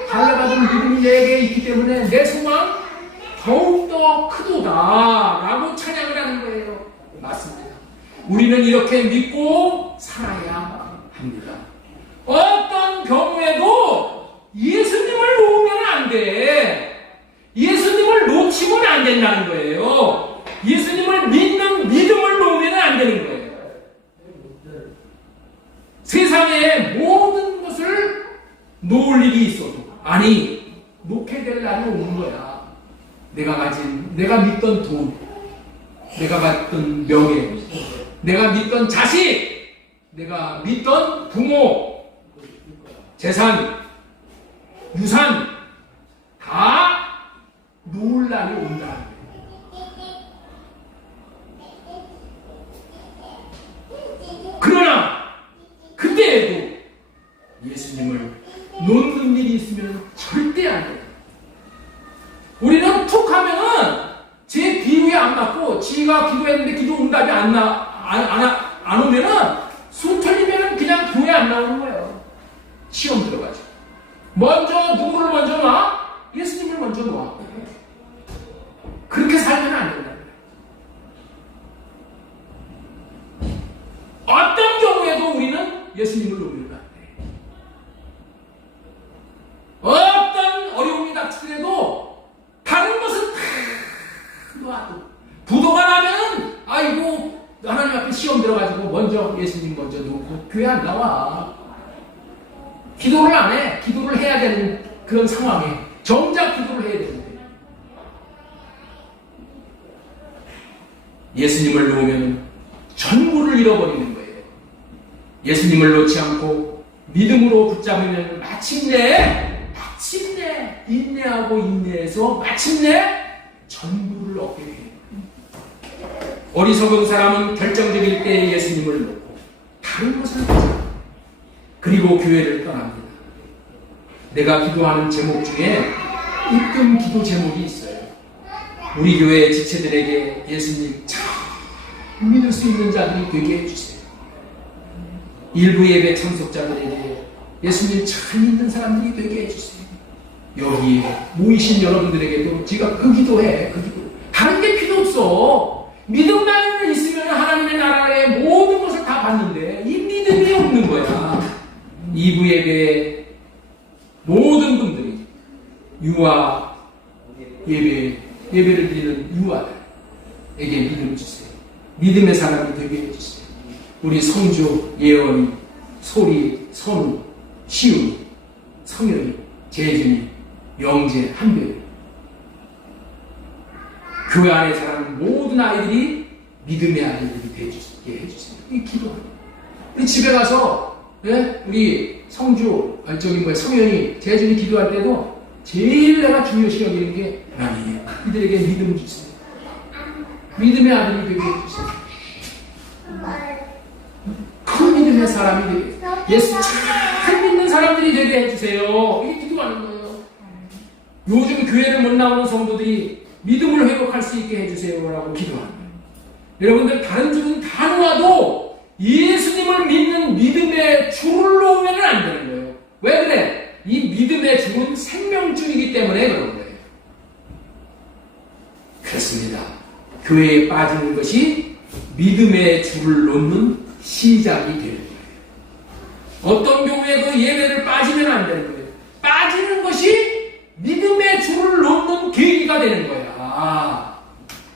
할례 받은 믿음이 내게 있기 때문에 내 소망 더욱더 크도다 라고 찬양을 하는 거예요. 맞습니다. 우리는 이렇게 믿고 살아야 합니다. 어떤 경우에도 예수님을 놓으면 안 돼. 예수님을 놓치면 안 된다는 거예요. 예수님을 믿는 믿음을 놓으면 안 되는 거예요. 세상의 모든 것을 놓을 일이 있어도, 아니 놓게 될 날이 오는 거야. 내가 믿던 돈, 내가 받던 명예, 내가 믿던 자식, 내가 믿던 부모, 재산, 유산 다 놓을 날이 온다. 그러나 그때에도 예수님을 놓는 일이 있으면 절대 안 돼요. 우리는 툭 하면은 제 비유에 안 맞고 지가 기도했는데 기도 응답이 안 오면은 수 틀리면은 그냥 교회 안 나오는 거예요. 시험 들어가죠. 먼저 누구를 먼저 놔? 예수님을 먼저 놔. 그렇게 살면 안 된다. 어떤 경우에도 우리는 예수님을 놓으면 안 돼. 어떤 어려움이 닥치더라도 다른 것은 다 놔도 부도가 나면은 아이고 하나님 앞에 시험 들어가지고 먼저 예수님 먼저 놓고 교회 안 나와. 기도를 안 해. 기도를 해야 되는 그런 상황에 정작 기도를 해야 되는데 예수님을 놓으면 전부를 잃어버리는 거예요. 예수님을 놓지 않고 믿음으로 붙잡으면 마침내 인내하고 인내해서 마침내 전부를 얻게 돼요. 어리석은 사람은 결정적일 때 예수님을 놓고 다른 것을 하죠. 그리고 교회를 떠납니다. 내가 기도하는 제목 중에 입금 기도 제목이 있어요. 우리 교회 지체들에게 예수님 참 믿을 수 있는 자들이 되게 해주세요. 일부 예배 참석자들에게 예수님 참 믿는 사람들이 되게 해주세요. 여기에 모이신 여러분들에게도 제가 그 기도해. 그 기도. 다른 게 필요 없어. 믿음만 있으면 하나님의 나라의 모든 것을 다 받는데 이 믿음이 없는 거야. 2부 예배에 모든 분들이 유아 예배를 드리는 유아들에게 믿음을 주세요. 믿음의 사람이 되게 해주세요. 우리 성주, 예언이, 소리, 선우, 시우, 성현이, 재준이, 영재, 한별, 교회 안에 자라는 모든 아이들이 믿음의 아이들이 되게 해주세요. 이 기도합니다. 우리 집에 가서 우리 성주, 성현이, 재준이 기도할 때도 제일 내가 중요시 여기는 게 하나님, 이들에게 믿음 주세요. 믿음의 아들이 되게 해주세요. 큰 믿음의 사람이 되게, 예수 잘 믿는 사람들이 되게 해주세요. 이게 기도하는 거예요. 요즘 교회를 못 나오는 성도들이 믿음을 회복할 수 있게 해주세요라고 기도하는 거예요. 여러분들 다른 줄은 다 놓아도 예수님을 믿는 믿음의 줄을 놓으면 안 되는 거예요. 왜 그래? 이 믿음의 줄은 생명줄이기 때문에 그런 거예요. 그렇습니다. 교회에 빠지는 것이 믿음의 줄을 놓는 시작이 되는 거예요. 어떤 경우에도 예배를 빠지면 안 되는 거예요. 빠지는 것이 믿음의 줄을 놓는 계기가 되는 거야.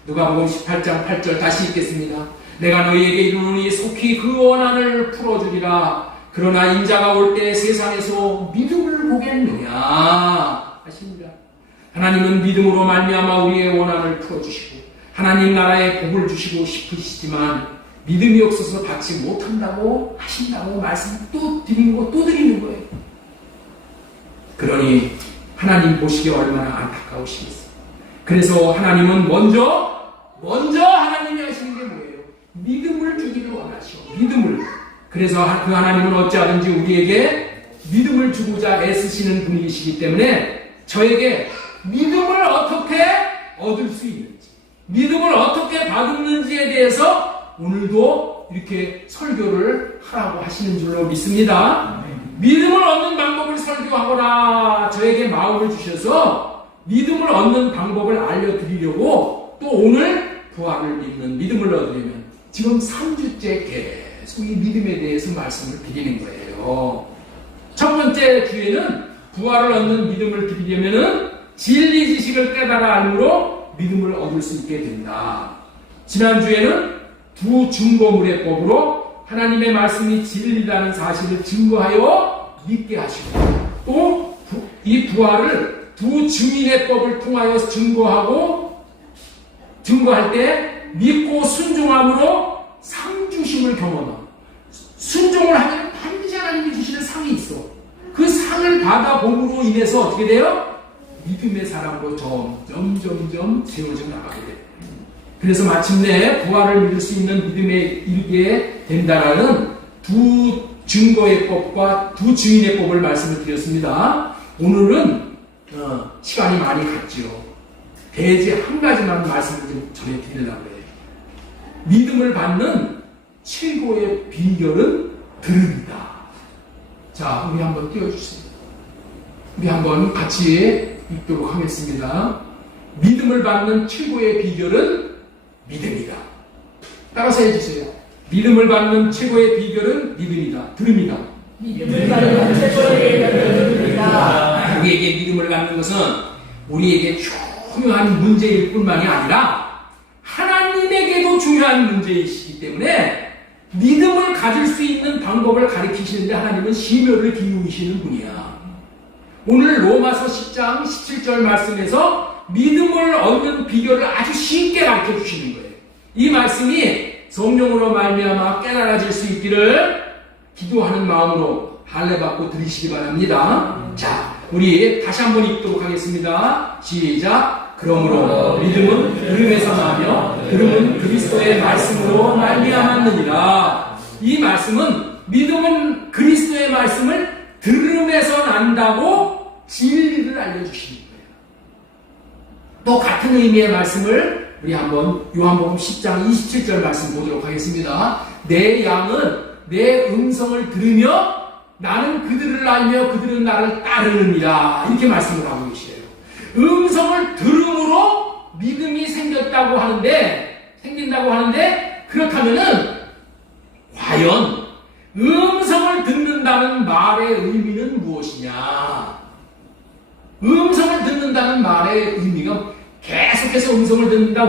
누가복음 18장 8절 다시 읽겠습니다. 내가 너희에게 이르노니 속히 그 원한을 풀어주리라. 그러나 인자가 올 때 세상에서 믿음을 보겠느냐 하십니다. 하나님은 믿음으로 말미암아 우리의 원한을 풀어주시고 하나님 나라에 복을 주시고 싶으시지만 믿음이 없어서 받지 못한다고 하신다고 말씀 또 드리고 또 드리는 거예요. 그러니 하나님 보시기에 얼마나 안타까우시겠어요. 그래서 하나님은 먼저 하나님이 하시는 게 뭐예요? 믿음을 주기를 원하시오. 믿음을. 그래서 그 하나님은 어찌하든지 우리에게 믿음을 주고자 애쓰시는 분이시기 때문에 저에게 믿음을 어떻게 얻을 수 있는지, 믿음을 어떻게 받았는지에 대해서 오늘도 이렇게 설교를 하라고 하시는 줄로 믿습니다. 믿음을 얻는 방법을 설교하거나 저에게 마음을 주셔서 믿음을 얻는 방법을 알려드리려고 또 오늘 부활을 믿는 믿음을 얻으려면 지금 3주째 계속 이 믿음에 대해서 말씀을 드리는 거예요. 첫 번째 주에는 부활을 얻는 믿음을 드리려면 진리 지식을 깨달아 알므로 믿음을 얻을 수 있게 된다. 지난주에는 두 증거물의 법으로 하나님의 말씀이 진리라는 사실을 증거하여 믿게 하시고 또 이 부활을 두 증인의 법을 통하여 증거할 때 믿고 순종함으로 상 주심을 경험하고 순종을 하면 반드시 하나님이 주시는 상이 있어. 그 상을 받아봄으로 인해서 어떻게 돼요? 믿음의 사람으로 점점 세워져 나가게 돼요. 그래서 마침내 부활을 믿을 수 있는 믿음에 이르게 된다라는 두 증거의 법과 두 증인의 법을 말씀을 드렸습니다. 오늘은 시간이 많이 갔지요. 대체 한 가지만 말씀을 좀 전해드리려고 해요. 믿음을 받는 최고의 비결은 들음이다. 자, 우리 한번 띄워주세요. 우리 한번 같이 읽도록 하겠습니다. 믿음을 받는 최고의 비결은 믿음이다. 따라서 해주세요. 믿음을 받는 최고의 비결은 믿음이다. 들음이다. 믿음을 받는 최고의 비결은 들음이다. 우리에게 믿음을 갖는 것은 우리에게 중요한 문제일 뿐만이 아니라 하나님에게도 중요한 문제이시기 때문에 믿음을 가질 수 있는 방법을 가르치시는데 하나님은 심혈을 기울이시는 분이야. 오늘 로마서 10장 17절 말씀에서 믿음을 얻는 비결을 아주 쉽게 가르쳐 주시는 거예요. 이 말씀이 성령으로 말미암아 깨달아질 수 있기를 기도하는 마음으로 할례받고 들으시기 바랍니다. 자, 우리 다시 한번 읽도록 하겠습니다. 시작. 그러므로 믿음은 들음에서 나며 들음은 그리스도의 말씀으로 말미암았느니라. 이 말씀은 믿음은 그리스도의 말씀을 들음에서 난다고 진리를 알려주시는 거예요. 또 같은 의미의 말씀을 우리 한번 요한복음 10장 27절 말씀 보도록 하겠습니다. 내 양은 내 음성을 들으며 나는 그들을 알며 그들은 나를 따르느니라. 이렇게 말씀을 하고 계시에요. 음성을 들음으로 믿음이 생긴다고 하는데 그렇다면은 과연 음성을 듣는다는 말의 의미는 무엇이냐? 음성을 듣는다는 말의 의미가 계속해서 음성을 듣는다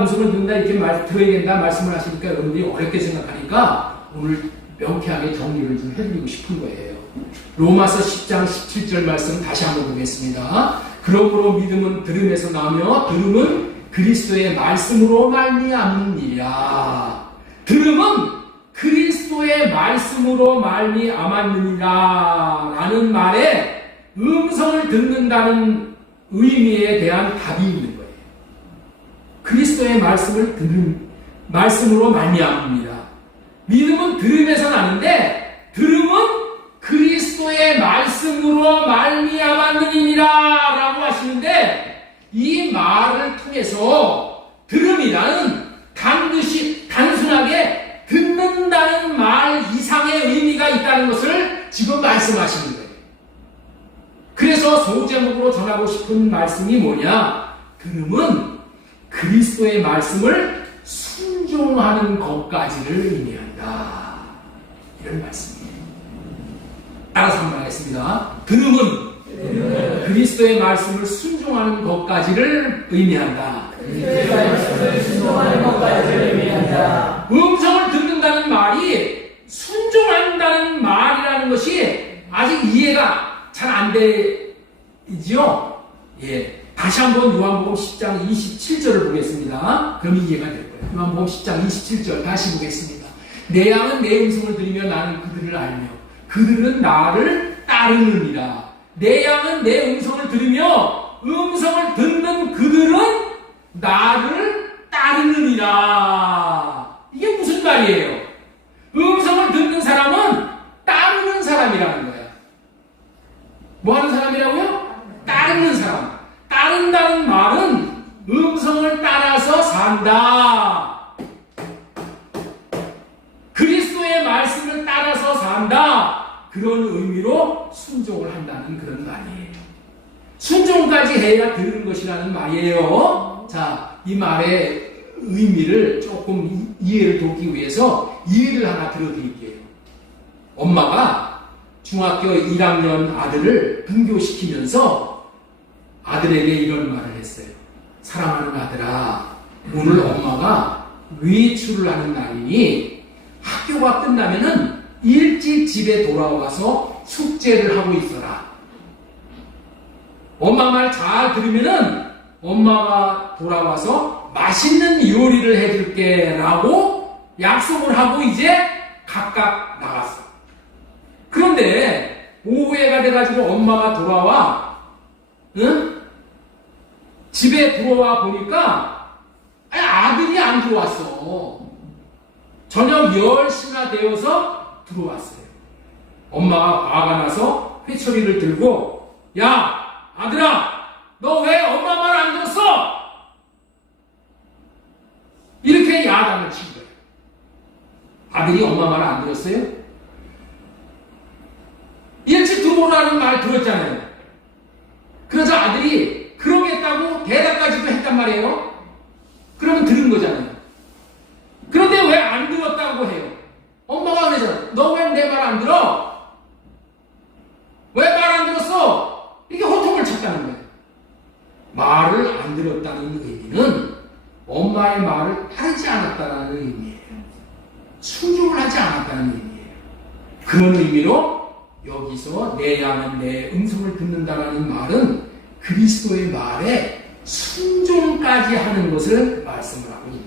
이렇게 들어야 된다 말씀을 하시니까 여러분들이 어렵게 생각하니까 오늘 명쾌하게 정리를 좀 해드리고 싶은 거예요. 로마서 10장 17절 말씀 다시 한번 보겠습니다. 그러므로 믿음은 들음에서 나며 들음은 그리스도의 말씀으로 말미암느니라. 들음은 그리스도의 말씀으로 말미암았느니라 라는 말에 음성을 듣는다는 의미에 대한 답이 있는 거예요. 그리스도의 말씀으로 말미암습니다. 믿음은 들음에서 나는데 들음은 그리스도의 말씀으로 말미암았느니라 라고 하시는데 이 말을 통해서 들음이라는 단순하게 듣는다는 말 이상의 의미가 있다는 것을 지금 말씀하시는 거예요. 그래서 소제목으로 전하고 싶은 말씀이 뭐냐? 들음은 그리스도의 말씀을 순종하는 것까지를 의미한다. 이런 말씀이에요. 따라서 한번 하겠습니다. 들음은 그리스도의 말씀을 순종하는 것까지를 의미한다. 음성을 듣는다는 말이 순종한다는 말이라는 것이 아직 이해가 잘 안 되지요? 예. 다시 한번 요한복음 10장 27절을 보겠습니다. 그럼 이해가 될 거예요. 요한복음 10장 27절 다시 보겠습니다. 내 양은 내 음성을 들으며 나는 그들을 알며 그들은 나를 따르느니라. 내 양은 내 음성을 들으며 음성을 듣는 그들은 나를 따르느니라. 이게 무슨 말이에요? 음성을 듣는 사람은 따르는 사람이라는 거예요. 뭐 하는 사람이라고요? 따르는 사람. 따른다는 말은 음성을 따라서 산다. 그리스도의 말씀을 따라서 산다. 그런 의미로 순종을 한다는 그런 말이에요. 순종까지 해야 들은 것이라는 말이에요. 자, 이 말의 의미를 조금 이해를 돕기 위해서 예를 하나 들어드릴게요. 엄마가 중학교 1학년 아들을 등교시키면서 아들에게 이런 말을 했어요. 사랑하는 아들아, 오늘 엄마가 외출을 하는 날이니 학교가 끝나면은 일찍 집에 돌아와서 숙제를 하고 있어라. 엄마 말 잘 들으면은 엄마가 돌아와서 맛있는 요리를 해줄게 라고 약속을 하고 이제 각각 나갔어. 그런데 오후에가 돼가지고 엄마가 돌아와, 응? 집에 들어와 보니까 아들이 안 들어왔어. 저녁 10시나 되어서 들어왔어요. 엄마가 화가 나서 회초리를 들고, 야, 아들아, 너 왜 엄마 말 안 들었어? 이렇게 야단을 친 거예요. 아들이 엄마 말 안 들었어요? 일찍 들어오라는 말 들었잖아요. 그래서 아들이 그러겠다고 대답까지도 했단 말이에요. 그러면 들은 거잖아요. 그런데 왜 안 들었다고 해요? 엄마가 그러잖아. 너 왜 내 말 안 들어? 왜 말 안 들었어? 이게 호통을 쳤다는 거예요. 말을 안 들었다는 의미는 엄마의 말을 따르지 않았다는 의미예요. 순종을 하지 않았다는 의미예요. 그런 의미로 여기서 내 양은 내 음성을 듣는다라는 말은 그리스도의 말에 순종까지 하는 것을 말씀을 하고 있는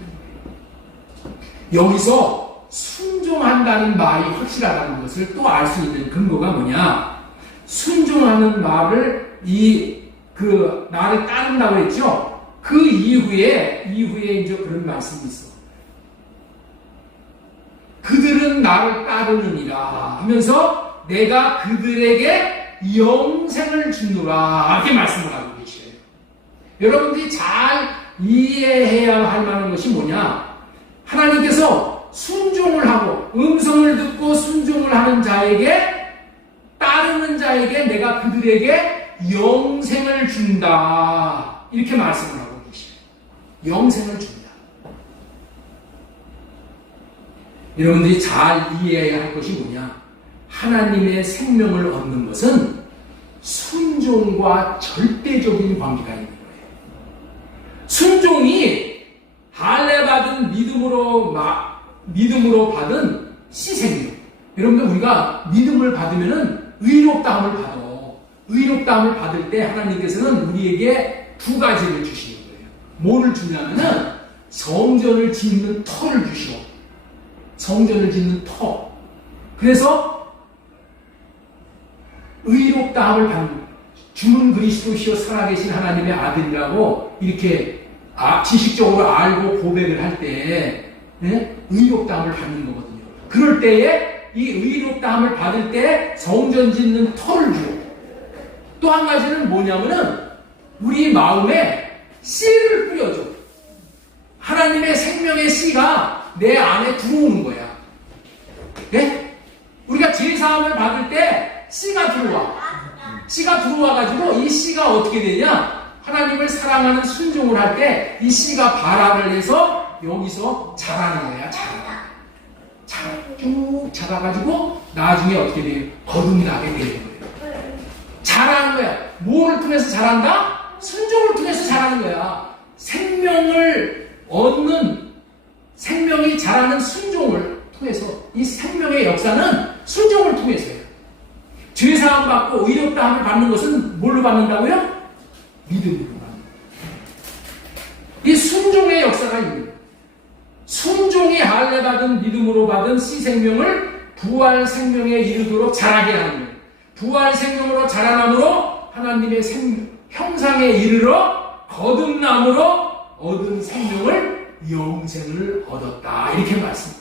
거예요. 여기서 순종한다는 말이 확실하다는 것을 또 알 수 있는 근거가 뭐냐? 순종하는 말을 나를 따른다고 했죠? 그 이후에 이제 그런 말씀이 있어. 그들은 나를 따르느니라 하면서 내가 그들에게 영생을 주노라 이렇게 말씀을 하고 계셔요. 여러분들이 잘 이해해야 할 만한 것이 뭐냐? 하나님께서 순종을 하고 음성을 듣고 순종을 하는 자에게 따르는 자에게 내가 그들에게 영생을 준다 이렇게 말씀을 하고 계셔요. 영생을 준다. 여러분들이 잘 이해해야 할 것이 뭐냐? 하나님의 생명을 얻는 것은 순종과 절대적인 관계가 있는 거예요. 순종이 할례받은 믿음으로 받은 시생명. 여러분들 우리가 믿음을 받으면은 의롭다함을 받아. 의롭다함을 받을 때 하나님께서는 우리에게 두 가지를 주시는 거예요. 뭐를 주냐면은 성전을 짓는 터를 주시오. 성전을 짓는 터. 그래서 의롭다함을 받는 주는 그리스도시요 살아계신 하나님의 아들이라고 이렇게 지식적으로 알고 고백을 할 때 의롭다함을 받는 거거든요. 그럴 때에 이 의롭다함을 받을 때 성전 짓는 터를 주고 또 한 가지는 뭐냐면은 우리 마음에 씨를 뿌려줘. 하나님의 생명의 씨가 내 안에 들어오는 거야. 네? 우리가 제사함을 받을 때 씨가 들어와. 씨가 들어와가지고 이 씨가 어떻게 되냐? 하나님을 사랑하는 순종을 할 때 이 씨가 발화를 해서 여기서 자라는 거야. 쭉 자라가지고 나중에 어떻게 돼요? 거듭나게 되는 거예요. 자라는 거야. 뭐를 통해서 자란다? 순종을 통해서 자라는 거야. 생명을 얻는 생명이 자라는 순종을 통해서 이 생명의 역사는 순종을 통해서요. 죄사함 받고 의롭다함을 받는 것은 뭘로 받는다고요? 믿음으로 받는 거예요. 이 순종의 역사가 있는 거예요. 순종이 할례받은 믿음으로 받은 씨 생명을 부활 생명에 이르도록 자라게 하는 거예요. 부활 생명으로 자라남으로 하나님의 형상에 이르러 거듭남으로 얻은 생명을 영생을 얻었다 이렇게 말씀합니다.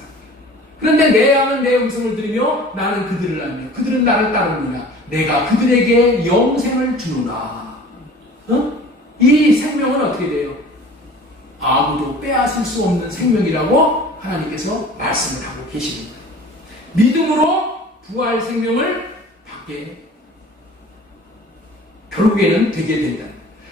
그런데 내 양은 내 음성을 들으며 나는 그들을 알며 그들은 나를 따르느냐 내가 그들에게 영생을 주노라. 이 생명은 어떻게 돼요? 아무도 빼앗을 수 없는 생명이라고 하나님께서 말씀을 하고 계십니다. 믿음으로 부활 생명을 받게 결국에는 되게 된다.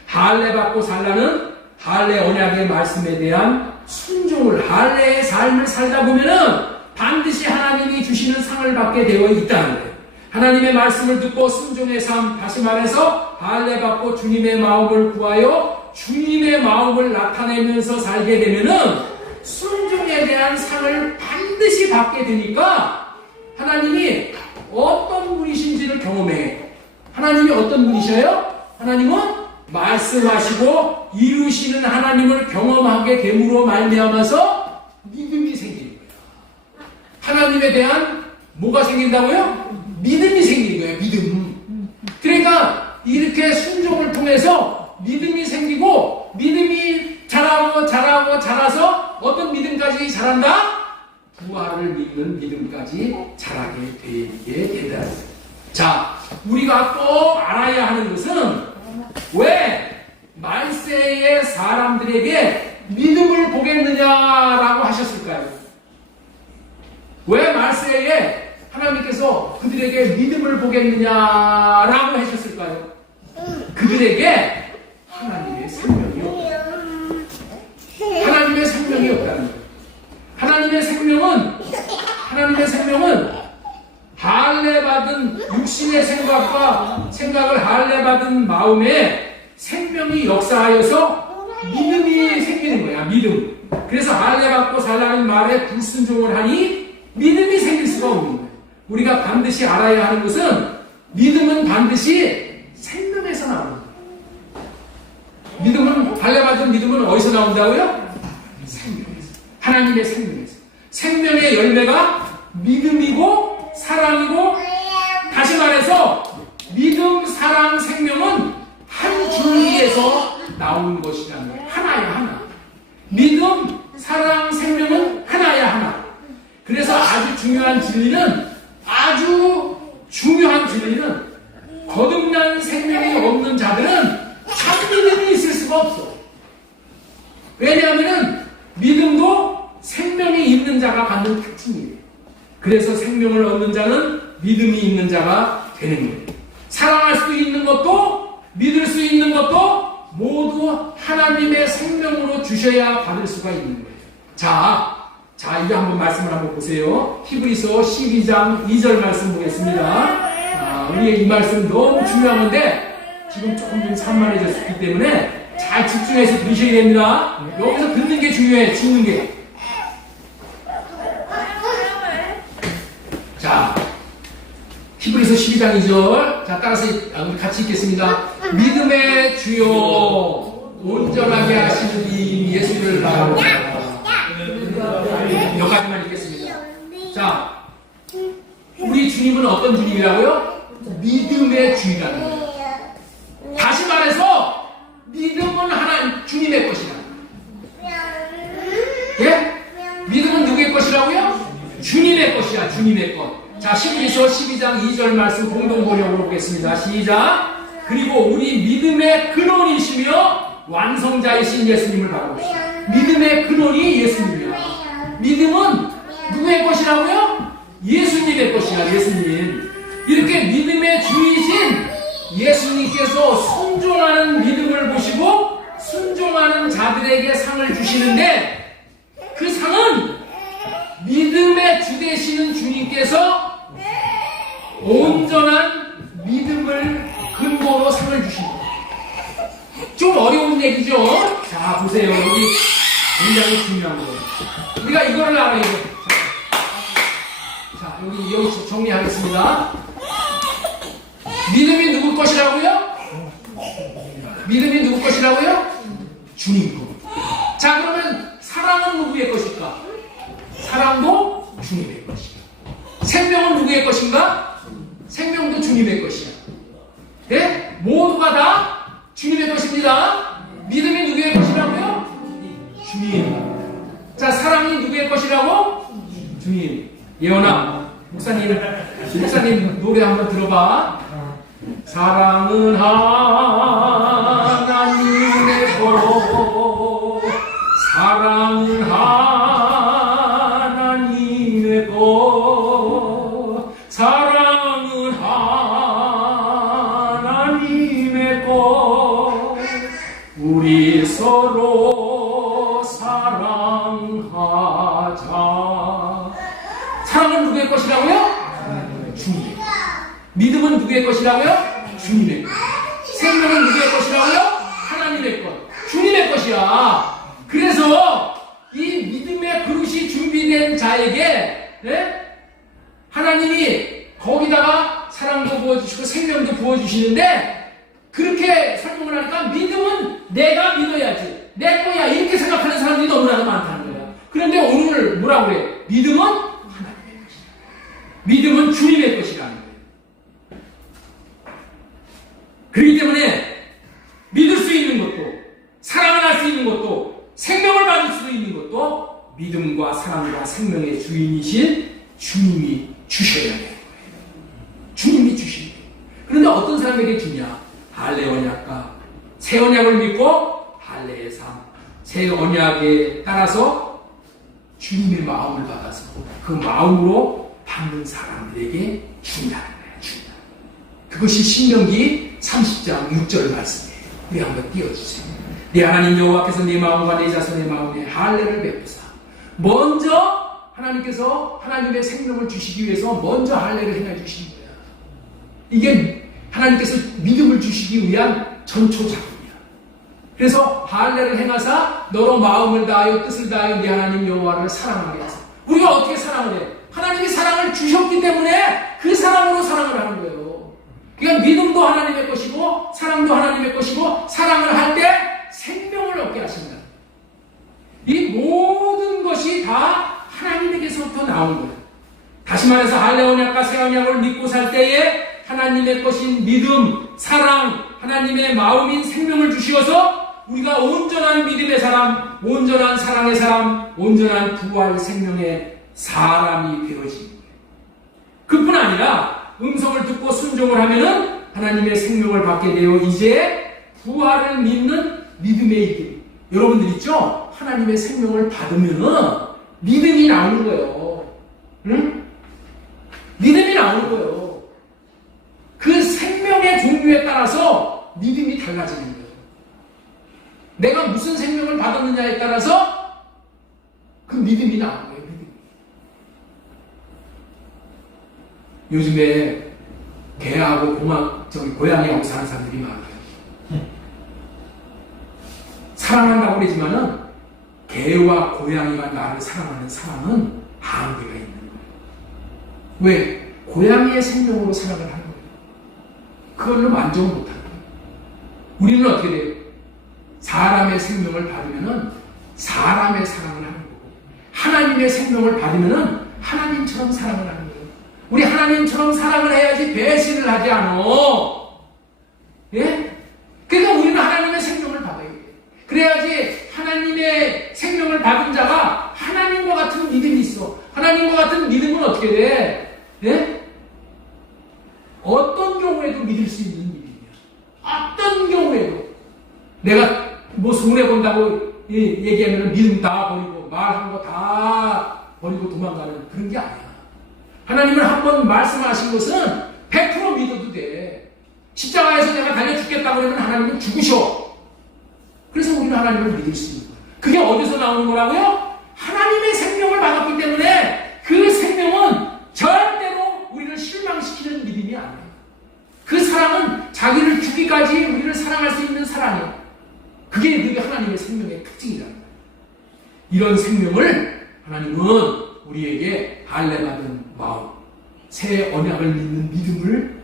할례 받고 살라는 할례 언약의 말씀에 대한 순종을 할례의 삶을 살다 보면은 반드시 하나님이 주시는 상을 받게 되어 있다는 거예요. 하나님의 말씀을 듣고 순종의 삶, 다시 말해서 할례 받고 주님의 마음을 구하여 주님의 마음을 나타내면서 살게 되면은 순종에 대한 상을 반드시 받게 되니까 하나님이 어떤 분이신지를 경험해. 하나님이 어떤 분이셔요? 하나님은 말씀하시고 이루시는 하나님을 경험하게 됨으로 말미암아서 믿음이 생기는 거예요. 하나님에 대한 뭐가 생긴다고요? 믿음이 생기는 거예요. 믿음. 그러니까 이렇게 순종을 통해서 믿음이 생기고 믿음이 자라서 어떤 믿음까지 자란다? 부활을 믿는 믿음까지 자라게 되게 된다. 자, 우리가 꼭 알아야 하는 것은 왜 말세의 사람들에게 믿음을 보겠느냐라고 하셨을까요? 왜 말세에 하나님께서 그들에게 믿음을 보겠느냐라고 하셨을까요? 그들에게 하나님의 생명이 없다. 하나님의 생명이 없다는 거예요. 하나님의 생명은 할례받은 육신의 생각을 할례받은 마음에 생명이 역사하여서 믿음이 생기는 거야. 믿음. 그래서 할례받고 살라는 말에 불순종을 하니 믿음이 생길 수가 없는 거예요. 우리가 반드시 알아야 하는 것은 믿음은 반드시 생명에서 나오는 거예요. 믿음은 할례받은 믿음은 어디서 나온다고요? 생명에서. 하나님의 생명에서. 생명의 열매가 믿음이고 사랑이고 다시 말해서 믿음, 사랑, 생명은 한 줄기에서 나온 것이라는 거예요. 하나야 하나. 믿음, 사랑, 생명은 하나야 하나. 그래서 아주 중요한 진리는 없는 자들은 참 믿음이 있을 수가 없어. 왜냐하면 믿음도 생명이 있는 자가 갖는 특징이에요. 그래서 생명을 얻는 자는 믿음이 있는 자가 되는 거예요. 사랑할 수 있는 것도 믿을 수 있는 것도 모두 하나님의 생명으로 주셔야 받을 수가 있는 거예요. 자, 이제 한번 말씀을 한번 보세요. 히브리서 12장 2절 말씀 보겠습니다. 우리의 이 말씀 너무 중요한 건데 지금 조금 좀 산만해졌기 때문에 잘 집중해서 들으셔야 됩니다. 여기서 듣는 게 중요해, 듣는 게. 자, 히브리서 12장 2절. 자, 따라서 우리 같이 읽겠습니다. 믿음의 주요 온전하게 하시는 이 예수를 바라보라. 여기까지만 읽겠습니다. 자, 우리 주님은 어떤 주님이라고요? 믿음의 주이라는 거예요. 다시 말해서 믿음은 주님의 것이라. 예? 믿음은 누구의 것이라고요? 주님의 것이야, 주님의 것. 자, 히브리서 12장 2절 말씀 공동 번역으로 보겠습니다. 시작. 그리고 우리 믿음의 근원이시며 완성자이신 예수님을 바라봅시다. 믿음의 근원이 예수님이야. 믿음은 누구의 것이라고요? 예수님의 것이야, 예수님. 이렇게 믿음의 주이신 예수님께서 순종하는 믿음을 보시고 순종하는 자들에게 상을 주시는데 그 상은 믿음의 주 되시는 주님께서 온전한 믿음을 근거로 상을 주십니다. 좀 어려운 얘기죠? 자, 보세요. 여기 굉장히 중요한 거예요. 우리가 이거를 알아야 돼요. 자, 여기 정리하겠습니다. 믿음이 누구 것이라고요? 믿음이 누구 것이라고요? 주님 것. 자, 그러면 사랑은 누구의 것일까? 사랑도 주님의 것이야. 생명은 누구의 것인가? 생명도 주님의 것이야. 네? 모두가 다 주님의 것입니다. 믿음이 누구의 것이라고요? 주님. 자, 사랑이 누구의 것이라고? 주님. 예원아, 목사님 노래 한번 들어봐. 사랑은 하나님의 것, 사랑은 하나님의 것, 사랑은 하나님의 것, 우리 서로 사랑하자. 사랑은 누구의 것이라고요? 주님의. 믿음은 누구의 것이라고요? 주님의 것. 생명은 누구의 것이라고요? 하나님의 것. 주님의 것이야. 그래서 이 믿음의 그릇이 준비된 자에게 하나님이 거기다가 사랑도 부어주시고 생명도 부어주시는데 그렇게 설명을 하니까 믿음은 내가 믿어야지. 내 거야. 이렇게 생각하는 사람들이 너무나도 많다는 거야. 그런데 오늘 뭐라고 그래? 믿음은 하나님의 것이다. 믿음은 주님의 것이라는 거야. 그렇기 때문에 믿을 수 있는 것도 사랑을 할 수 있는 것도 생명을 받을 수 있는 것도 믿음과 사랑과 생명의 주인이신 주님이 주셔야 되는 거예요. 주님이 주시는 거예요. 그런데 어떤 사람에게 주냐? 할례 언약과 새 언약을 믿고 할례의 삶, 새 언약에 따라서 주님의 마음을 받아서 그 마음으로 받는 사람들에게 준다는 거예요. 준다. 그것이 신명기 30장 6절 말씀이에요. 우리 한번 띄워주세요. 네 하나님 여호와께서 네 마음과 네 자손의 마음에 할례를 베푸사 먼저 하나님께서 하나님의 생명을 주시기 위해서 먼저 할례를 행해 주신 거야. 이게 하나님께서 믿음을 주시기 위한 전초 작업이야. 그래서 할례를 행하사 너로 마음을 다하여 뜻을 다하여 네 하나님 여호와를 사랑하게 하사. 우리가 어떻게 사랑을 해? 하나님이 사랑을 주셨기 때문에 그 사랑으로 사랑을 하는 거예요. 그러니까 믿음도 하나님의 것이고 사랑도 하나님의 것이고 사랑을 할 때 생명을 얻게 하신다. 이 모든 것이 다 하나님에게서부터 나온 거예요. 다시 말해서 할례 언약과 새 언약을 믿고 살 때에 하나님의 것인 믿음, 사랑, 하나님의 마음인 생명을 주시어서 우리가 온전한 믿음의 사람, 온전한 사랑의 사람, 온전한 부활 생명의 사람이 되어진 거예요. 그뿐 아니라 음성을 듣고 순종을 하면은 하나님의 생명을 받게 되어 이제 부활을 믿는 믿음의 이들. 여러분들 있죠? 하나님의 생명을 받으면 믿음이 나오는 거예요. 응? 믿음이 나오는 거예요. 그 생명의 종류에 따라서 믿음이 달라지는 거예요. 내가 무슨 생명을 받았느냐에 따라서 그 믿음이 나오는 거예요. 요즘에 개하고 고양이 영사하는 사람들이 많아요. 사랑한다고 그러지만은 개와 고양이가 나를 사랑하는 사랑은 한계가 있는 거예요. 왜? 고양이의 생명으로 사랑을 하는 거예요. 그걸로 만족을 못하는 거예요. 우리는 어떻게 돼요? 사람의 생명을 받으면은 사람의 사랑을 하는 거고, 하나님의 생명을 받으면은 하나님처럼 사랑을 하는 거예요. 우리 하나님처럼 사랑을 해야지 배신을 하지 않아. 예? 그러니까 우리는 하나님의 생명을 받아야 돼. 그래야지 하나님의 생명을 받은 자가 하나님과 같은 믿음이 있어. 하나님과 같은 믿음은 어떻게 돼? 예? 어떤 경우에도 믿을 수 있는 믿음이야. 어떤 경우에도. 내가 뭐 손해본다고 얘기하면 믿음 다 버리고 말한 거 다 버리고 도망가는 그런 게 아니야. 하나님은 한번 말씀하신 것은 100% 믿어도 돼. 십자가에서 내가 달려 죽겠다고 그러면 하나님은 죽으셔. 그래서 우리는 하나님을 믿을 수 있는 거야. 그게 어디서 나오는 거라고요? 하나님의 생명을 받았기 때문에 그 생명은 절대로 우리를 실망시키는 믿음이 아니에요. 그 사랑은 자기를 죽기까지 우리를 사랑할 수 있는 사랑이에요. 그게 하나님의 생명의 특징이라는 거예요. 이런 생명을 하나님은 우리에게 할례받은 마음, 새 언약을 믿는 믿음을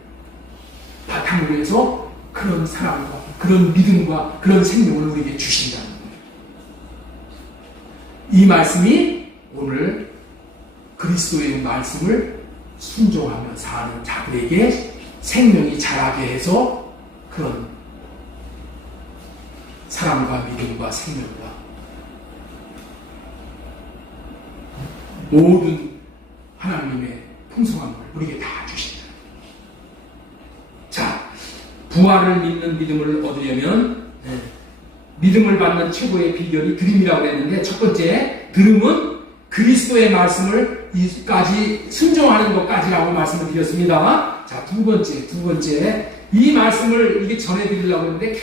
바탕으로 해서 그런 사랑과 그런 믿음과 그런 생명을 우리에게 주신다는 거예요. 이 말씀이 오늘 그리스도의 말씀을 순종하며 사는 자들에게 생명이 자라게 해서 그런 사랑과 믿음과 생명과 모든 하나님의 풍성함을 우리에게 다 주신다. 자, 부활을 믿는 믿음을 얻으려면 믿음을 받는 최고의 비결이 들음이라고 했는데, 첫 번째 들음은 그리스도의 말씀을 이까지 순종하는 것까지라고 말씀을 드렸습니다. 자, 두 번째 이 말씀을 이게 전해드리려고 했는데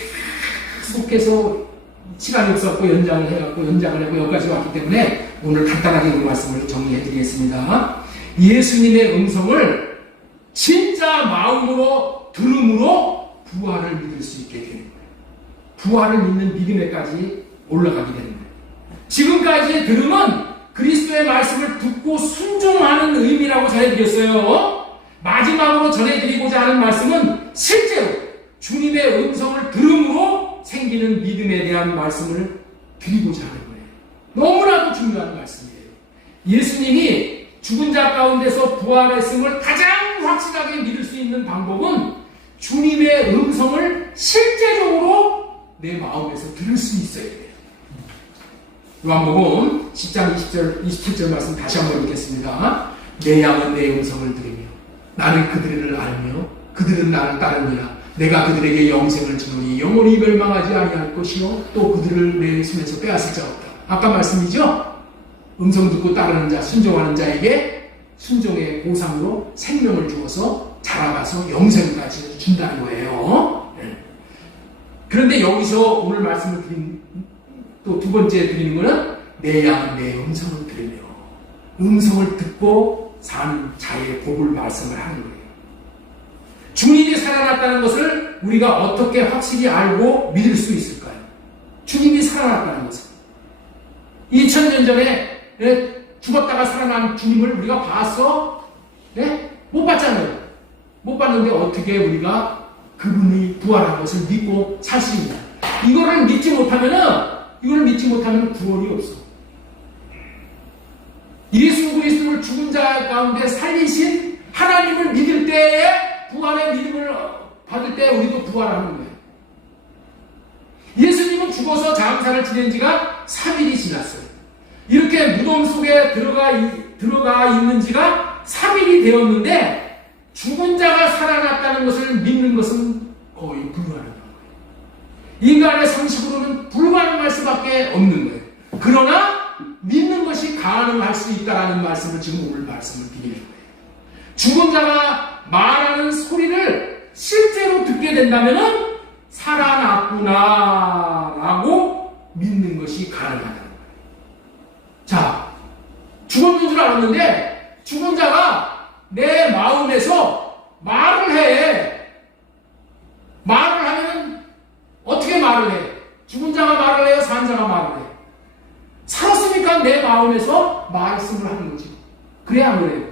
계속해서 시간이 없었고 연장을 하고 여기까지 왔기 때문에 오늘 간단하게 그 말씀을 정리해드리겠습니다. 예수님의 음성을 진짜 마음으로 들음으로 부활을 믿을 수 있게 되는 거예요. 부활을 믿는 믿음에까지 올라가게 되는 거예요. 지금까지의 들음은 그리스도의 말씀을 듣고 순종하는 의미라고 전해드렸어요. 마지막으로 전해드리고자 하는 말씀은 실제로 주님의 음성을 들음으로 생기는 믿음에 대한 말씀을 드리고자 하는 거예요. 너무나도 중요한 말씀이에요. 예수님이 죽은 자 가운데서 부활했음을 가장 확실하게 믿을 수 있는 방법은 주님의 음성을 실제적으로 내 마음에서 들을 수 있어야 돼요. 요한복음 10장 27절 말씀 다시 한번 읽겠습니다. 내 양은 내 음성을 들으며 나는 그들을 알며 그들은 나를 따르니라. 내가 그들에게 영생을 주노니 영원히 멸망하지 아니할 것이요 또 그들을 내 손에서 빼앗을 자 없다. 아까 말씀이죠? 음성 듣고 따르는 자, 순종하는 자에게 순종의 보상으로 생명을 주어서 자라가서 영생까지 준다는 거예요. 그런데 여기서 오늘 말씀을 드린 또 두 번째 드리는 거는 내 양은 내 음성을 들으며 음성을 듣고 사는 자의 복을 말씀을 하는 거예요. 주님이 살아났다는 것을 우리가 어떻게 확실히 알고 믿을 수 있을까요? 주님이 살아났다는 것을 2000년 전에 죽었다가 살아난 주님을 우리가 봤어? 네? 못 봤잖아요. 못 봤는데 어떻게 우리가 그분이 부활한 것을 믿고 살 수 있냐? 이거를 믿지 못하면 구원이 없어. 예수 그리스도를 죽은 자 가운데 살리신 하나님을 믿을 때에 부활의 믿음을 받을 때 우리도 부활하는 거예요. 예수님은 죽어서 장사를 지낸 지가 3일이 지났어요. 이렇게 무덤 속에 들어가 있는 지가 3일이 되었는데 죽은 자가 살아났다는 것을 믿는 것은 거의 불가능한 거예요. 인간의 상식으로는 불가능할 수밖에 없는 거예요. 그러나 믿는 것이 가능할 수 있다는 말씀을 지금 오늘 말씀을 드리는 거예요. 죽은 자가 말하는 소리를 실제로 듣게 된다면 살아났구나라고 믿는 것이 가능하다는 거예요. 자, 죽었는 줄 알았는데 죽은 자가 내 마음에서 말을 해. 말을 하면 어떻게 말을 해? 죽은 자가 말을 해요? 산 자가 말을 해? 살았으니까 내 마음에서 말씀을 하는 거지. 그래 안 그래요?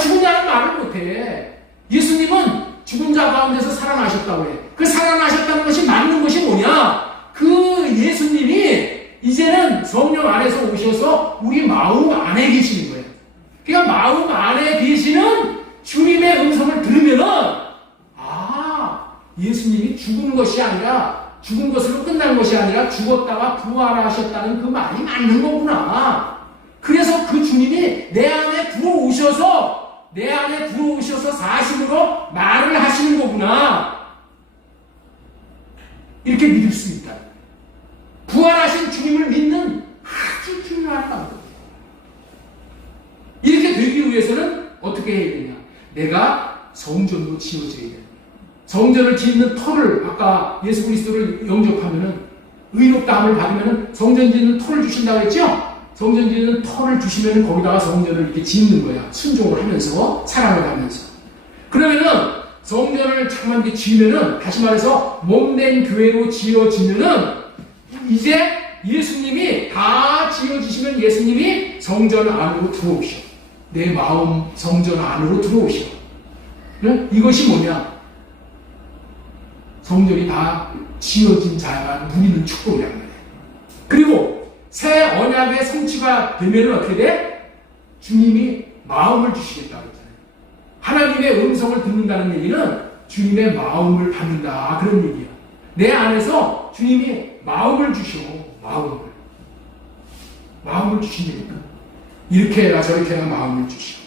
죽은 자는 말을 못해. 예수님은 죽은 자 가운데서 살아나셨다고 해. 그 살아나셨다는 것이 맞는 것이 뭐냐? 그 예수님이 이제는 성령 안에서 오셔서 우리 마음 안에 계시는 거예요. 그러니까 마음 안에 계시는 주님의 음성을 들으면은 예수님이 죽은 것이 아니라 죽은 것으로 끝난 것이 아니라 죽었다가 부활하셨다는 그 말이 맞는 거구나. 그래서 그 주님이 내 안에 들어오셔서 사심으로 말을 하시는 거구나. 이렇게 믿을 수 있다. 부활하신 주님을 믿는 아주 중요한 방법. 이렇게 되기 위해서는 어떻게 해야 되냐? 내가 성전도 지어져야 된다. 성전을 짓는 터를 아까 예수 그리스도를 영접하면은 의롭다함을 받으면은 성전 짓는 터를 주신다고 했죠? 성전 짓는 터를 주시면은 거기다가 성전을 이렇게 짓는 거야. 순종을 하면서 사랑을 하면서. 그러면은 성전을 참만 이렇게 지으면은 다시 말해서 몸된 교회로 지어지면은 이제 예수님이 다 지어지시면 예수님이 성전 안으로 들어오셔. 내 마음 성전 안으로 들어오셔. 네? 이것이 뭐냐? 성전이 다 지어진 자가 누리는 축복이란 말이에요. 그리고 새 언약의 성취가 되면 어떻게 돼? 주님이 마음을 주시겠다고 했잖아요. 하나님의 음성을 듣는다는 얘기는 주님의 마음을 받는다 그런 얘기야. 내 안에서 주님이 마음을 주셔. 마음을 주신다니까. 이렇게 해라 저렇게 해라 마음을 주시오.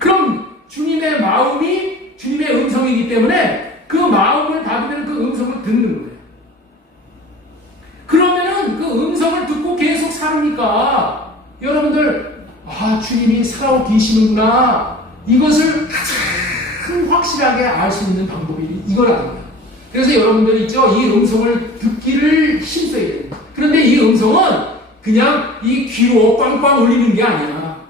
그럼 주님의 마음이 주님의 음성이기 때문에 그 마음을 받으면 그 음성을 듣는 거예요. 그러면은 그 음성을 듣고 계속 살으니까 여러분들 주님이 살아오 계시는구나. 이것을 가장 확실하게 알 수 있는 방법이 이거라는 그래서 여러분들 있죠? 이 음성을 듣기를 힘써야 돼요. 그런데 이 음성은 그냥 이 귀로 꽝꽝 울리는 게 아니야.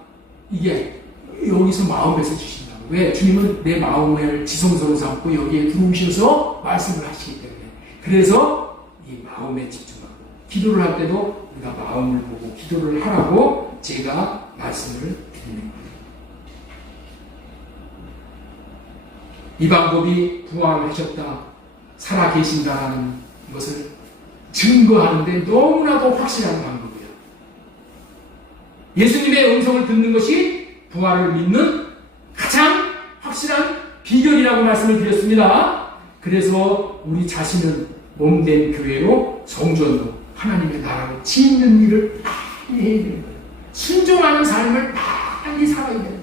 이게 여기서 마음에서 주신다고. 왜? 주님은 내 마음을 지성소로 삼고 여기에 들어오셔서 말씀을 하시기 때문에. 그래서 이 마음에 집중하고 기도를 할 때도 우리가 마음을 보고 기도를 하라고 제가 말씀을 드리는 거예요. 이 방법이 부활하셨다, 살아계신다라는 것을 증거하는데 너무나도 확실한 방법이에요. 예수님의 음성을 듣는 것이 부활을 믿는 가장 확실한 비결이라고 말씀을 드렸습니다. 그래서 우리 자신은 몸된 교회로 성전으로 하나님의 나라로 짓는 일을 빨리 해야 되는 거예요. 순종하는 삶을 빨리 살아야 되는 거예요.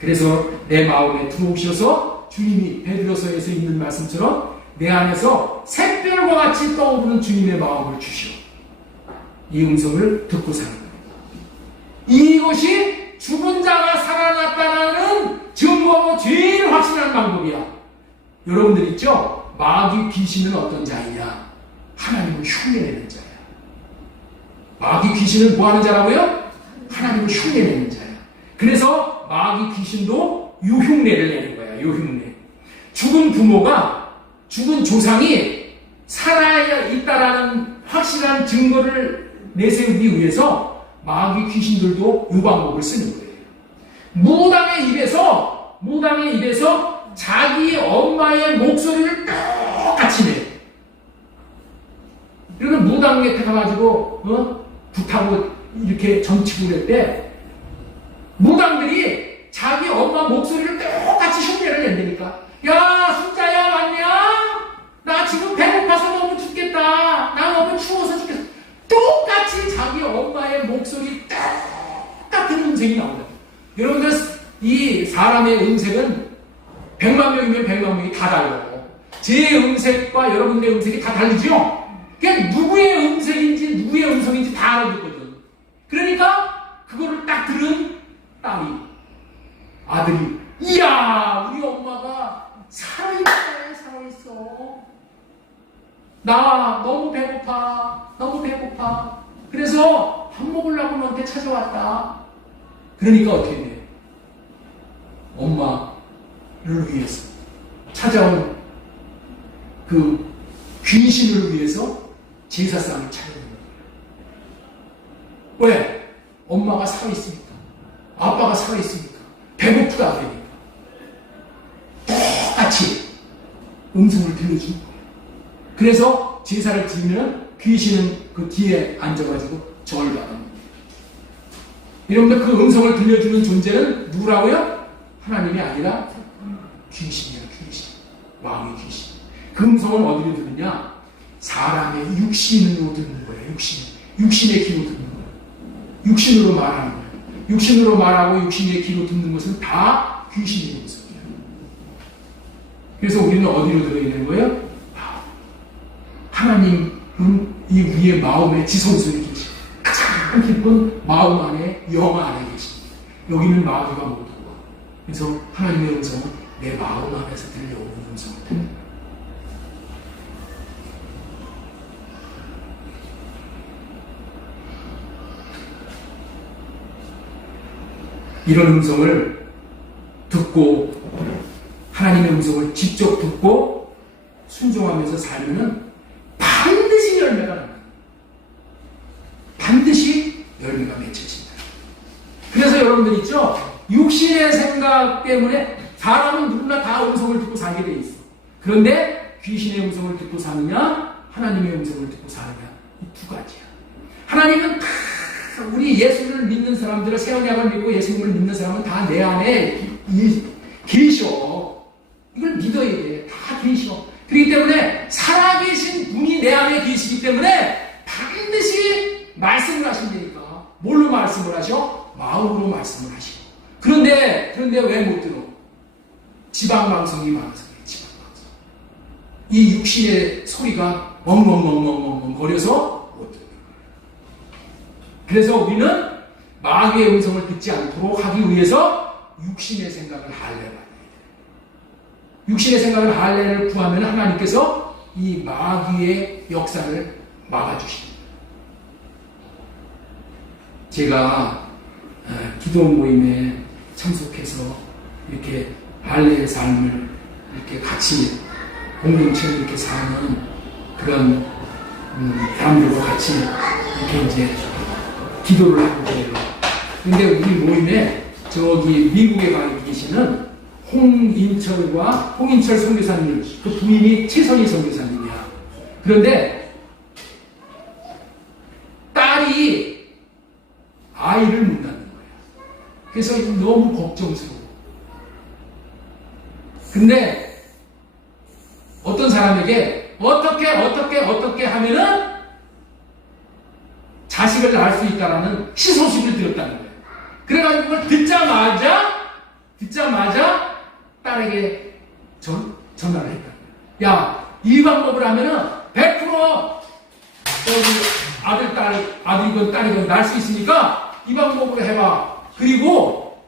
그래서 내 마음에 들어오셔서 주님이 베드로서에서 있는 말씀처럼 내 안에서 샛별과 같이 떠오르는 주님의 마음을 주시오. 이 음성을 듣고 사는 거예요. 이것이 죽은 자가 살아났다는 증거로 제일 확실한 방법이야. 여러분들 있죠? 마귀 귀신은 어떤 자이냐? 하나님을 흉내내는 자야. 마귀 귀신은 뭐 하는 자라고요? 하나님을 흉내내는 자야. 그래서 마귀 귀신도 유흉내를 내는 거야. 유흉내. 죽은 부모가 죽은 조상이 살아야 있다라는 확실한 증거를 내세우기 위해서 마귀 귀신들도 이 방법을 쓰는 거예요. 무당의 입에서 자기 엄마의 목소리를 똑같이 내. 그러면 무당 곁에 가가지고 붓하고 이렇게 점치고 그럴 때 무당들이 자기 엄마 목소리를 똑같이 흉내를 낸다니까. 야, 순자야 왔냐? 나 지금 배고파서 너무 죽겠다. 나 너무 추워서 죽겠어. 똑같이 자기 엄마의 목소리 똑같은 음성이 나온다. 여러분들 이 사람의 음색은 100만 명이면 100만 명이 다 달라요. 제 음색과 여러분의 음색이 다 다르죠? 그러니까 누구의 음색인지 누구의 음성인지 다 알아듣거든. 그러니까 그거를 딱 들은 딸이, 아들이, 이야, 우리 엄마가 살아있어. 나 너무 배고파. 그래서 밥 먹으려고 너한테 찾아왔다. 그러니까 어떻게 돼? 엄마를 위해서 찾아온 그 귀신을 위해서 제사상을 차려는 거예요. 왜? 엄마가 살아있으니까, 아빠가 살아있으니까, 배고프다 그러니까 똑같이 음성을 들려주는 거예요. 그래서 제사를 드리면 귀신은 그 뒤에 앉아가지고 절을 받는 거예요. 여러분들 그 음성을 들려주는 존재는 누구라고요? 하나님이 아니라 귀신이에요. 귀신. 왕의 귀신. 그 음성은 어디로 듣느냐? 사람의 육신으로 듣는 거예요. 육신의 귀로 듣는 거예요. 육신으로 말하는 거예요. 육신으로 말하고 육신의 귀로 듣는 것은 다 귀신의 음성이에요. 그래서 우리는 어디로 들어있는 거예요? 하나님은 이 위에 마음의 지성소에 계시고 가장 깊은 마음 안에 영 안에 계십니다. 여기는 마귀가 못 오고, 그래서 하나님의 음성은 내 마음 안에서 들려오는 음성을 듣는 거예요. 이런 음성을 듣고 하나님의 음성을 직접 듣고 순종하면서 살면은 반드시 열매가 납니다. 반드시 열매가 맺혀진다. 그래서 여러분들 있죠? 육신의 생각 때문에 사람은 누구나 다 음성을 듣고 살게 돼 있어. 그런데 귀신의 음성을 듣고 사느냐, 하나님의 음성을 듣고 사느냐, 이 두 가지야. 하나님은 다 우리 예수를 믿는 사람들을, 새 언약을 믿고 예수님을 믿는 사람은 다 내 안에 계셔. 이걸 믿어야 돼. 다 계셔. 그렇기 때문에 살아계신 분이 내 안에 계시기 때문에 반드시 말씀을 하신다니까. 뭘로 말씀을 하셔? 마음으로 말씀을 하시고. 그런데 왜 못 들어? 지방방송이 많아서 그래. 지방방송. 이 육신의 소리가 멍멍멍멍멍 거려서 못 들어. 그래서 우리는 마귀의 음성을 듣지 않도록 하기 위해서 육신의 생각을 할례받아야 돼요. 육신의 생각을 할례를 구하면 하나님께서 이 마귀의 역사를 막아주십니다. 제가 기도 모임에 참석해서 이렇게 할례의 삶을 이렇게 같이 공동체로 이렇게 사는 그런 사람들과 같이 이렇게 이제 기도를 하고 그래요. 근데 우리 모임에 저기 미국에 가 계시는 홍인철 선교사님, 그 부인이 최선희 선교사님이야. 그런데 딸이 아이를 못 낳는 거야. 그래서 너무 걱정스러워. 근데 어떤 사람에게 어떻게 하면은 자식을 낳을 수 있다라는 희소식을 들었다는 거예요. 그래가지고 그걸 듣자마자 딸에게 전화를 했다. 야, 이 방법을 하면은 100% 아들이건 딸이건 낳을 수 있으니까 이 방법으로 해봐. 그리고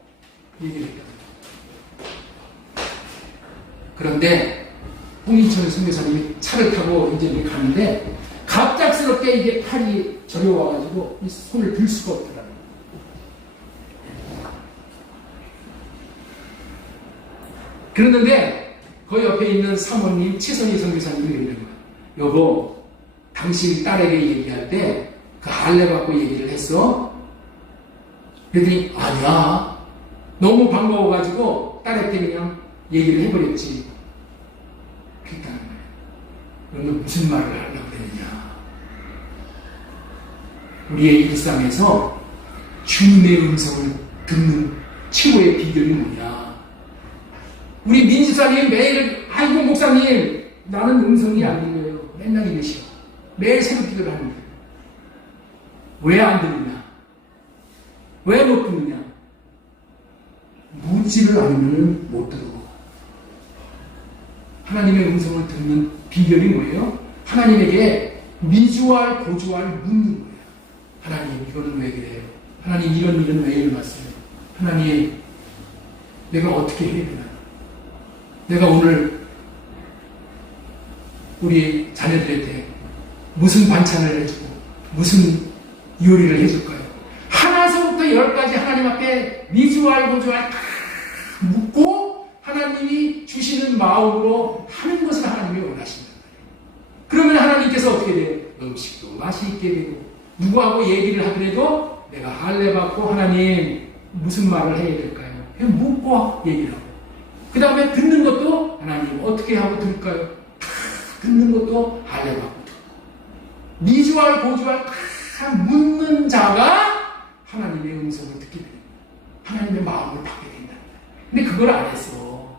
얘기를 했다. 그런데 홍인철 선교사님이 차를 타고 이제 갔는데 갑작스럽게 이게 팔이 저려와가지고 이 손을 들 수가 없더라고요. 그러는데 그 옆에 있는 사모님 최선희 선교사님이 이러는 거야. 여보, 당신 딸에게 얘기할 때 그 할례 받고 얘기를 했어? 그랬더니 아니야. 너무 반가워가지고 딸한테 그냥 얘기를 해버렸지. 그랬다는 거야. 그러면 무슨 말을 하려고 그랬냐. 우리의 일상에서 주님의 음성을 듣는 최고의 비결이 뭐냐. 우리 민지사님 매일 아이고 목사님 나는 음성이 안 들려요. 맨날 이러시오. 매일 새벽 기도를 합니다. 왜 안 들리냐? 왜 못 듣느냐? 묻지를 않으면 못 들어. 하나님의 음성을 듣는 비결이 뭐예요? 하나님에게 미주알 고주알 묻는 거예요. 하나님 이거는 왜 그래요? 하나님 이런 일은 왜 일어났어요? 하나님 내가 어떻게 해야 되나? 내가 오늘 우리 자녀들한테 무슨 반찬을 해주고 무슨 요리를 해줄까요? 하나서부터 10까지 하나님 앞에 미주알 고주알 다 묻고 하나님이 주시는 마음으로 하는 것을 하나님이 원하신단 말이에요. 그러면 하나님께서 어떻게 돼요? 음식도 맛있게 되고 누구하고 얘기를 하더라도 내가 할례 받고 하나님 무슨 말을 해야 될까요? 그냥 묻고 얘기를 하고 그 다음에 듣는 것도 하나님 어떻게 하고 들을까요? 듣는 것도 할례 받고 듣고 미주알 고주알 다 묻는 자가 하나님의 음성을 듣게 됩니다. 하나님의 마음을 받게 된다. 근데 그걸 안 했어.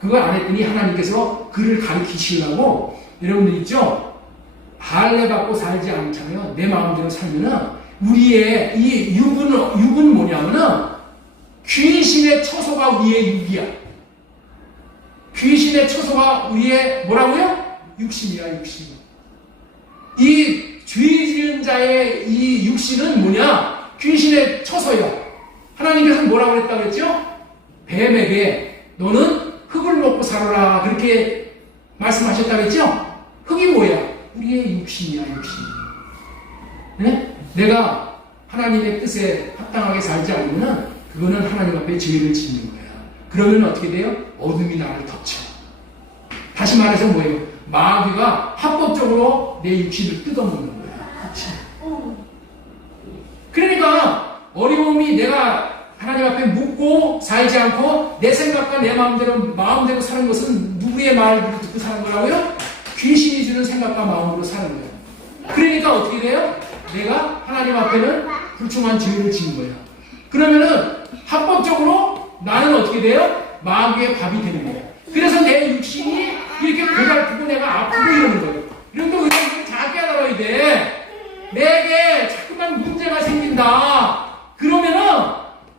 그걸 안 했더니 하나님께서 그를 가르치시려고 여러분들 있죠? 할례 받고 살지 않자면 내 마음대로 살면은 우리의 이 육은 뭐냐면은 귀신의 처소가 우리의 육이야. 귀신의 처소가 우리의 뭐라고요? 육신이야, 육신. 이 죄 지은 자의 이 육신은 뭐냐? 귀신의 처소야. 하나님께서는 뭐라고 했다고 했죠? 뱀에게 너는 흙을 먹고 살아라. 그렇게 말씀하셨다고 했죠? 흙이 뭐야? 우리의 육신이야, 육신. 네? 내가 하나님의 뜻에 합당하게 살지 않으면 그거는 하나님 앞에 죄를 짓는 거야. 그러면 어떻게 돼요? 어둠이 나를 덮쳐. 다시 말해서 뭐예요? 마귀가 합법적으로 내 육신을 뜯어먹는 거야. 그치? 그러니까 어려움이 내가 하나님 앞에 묻고 살지 않고 내 생각과 내 마음대로 사는 것은 누구의 말을 듣고 사는 거라고요? 귀신이 주는 생각과 마음으로 사는 거예요. 그러니까 어떻게 돼요? 내가 하나님 앞에는 불충한 죄를 지은 거야. 그러면은 합법적으로 나는 어떻게 돼요? 마귀의 밥이 되는 거예요. 그래서 내 육신이 이렇게 고달프고 내가 아프고 이러는 거예요. 이런데 우리가 잘 깨달아야 돼. 내게 자꾸만 문제가 생긴다. 그러면은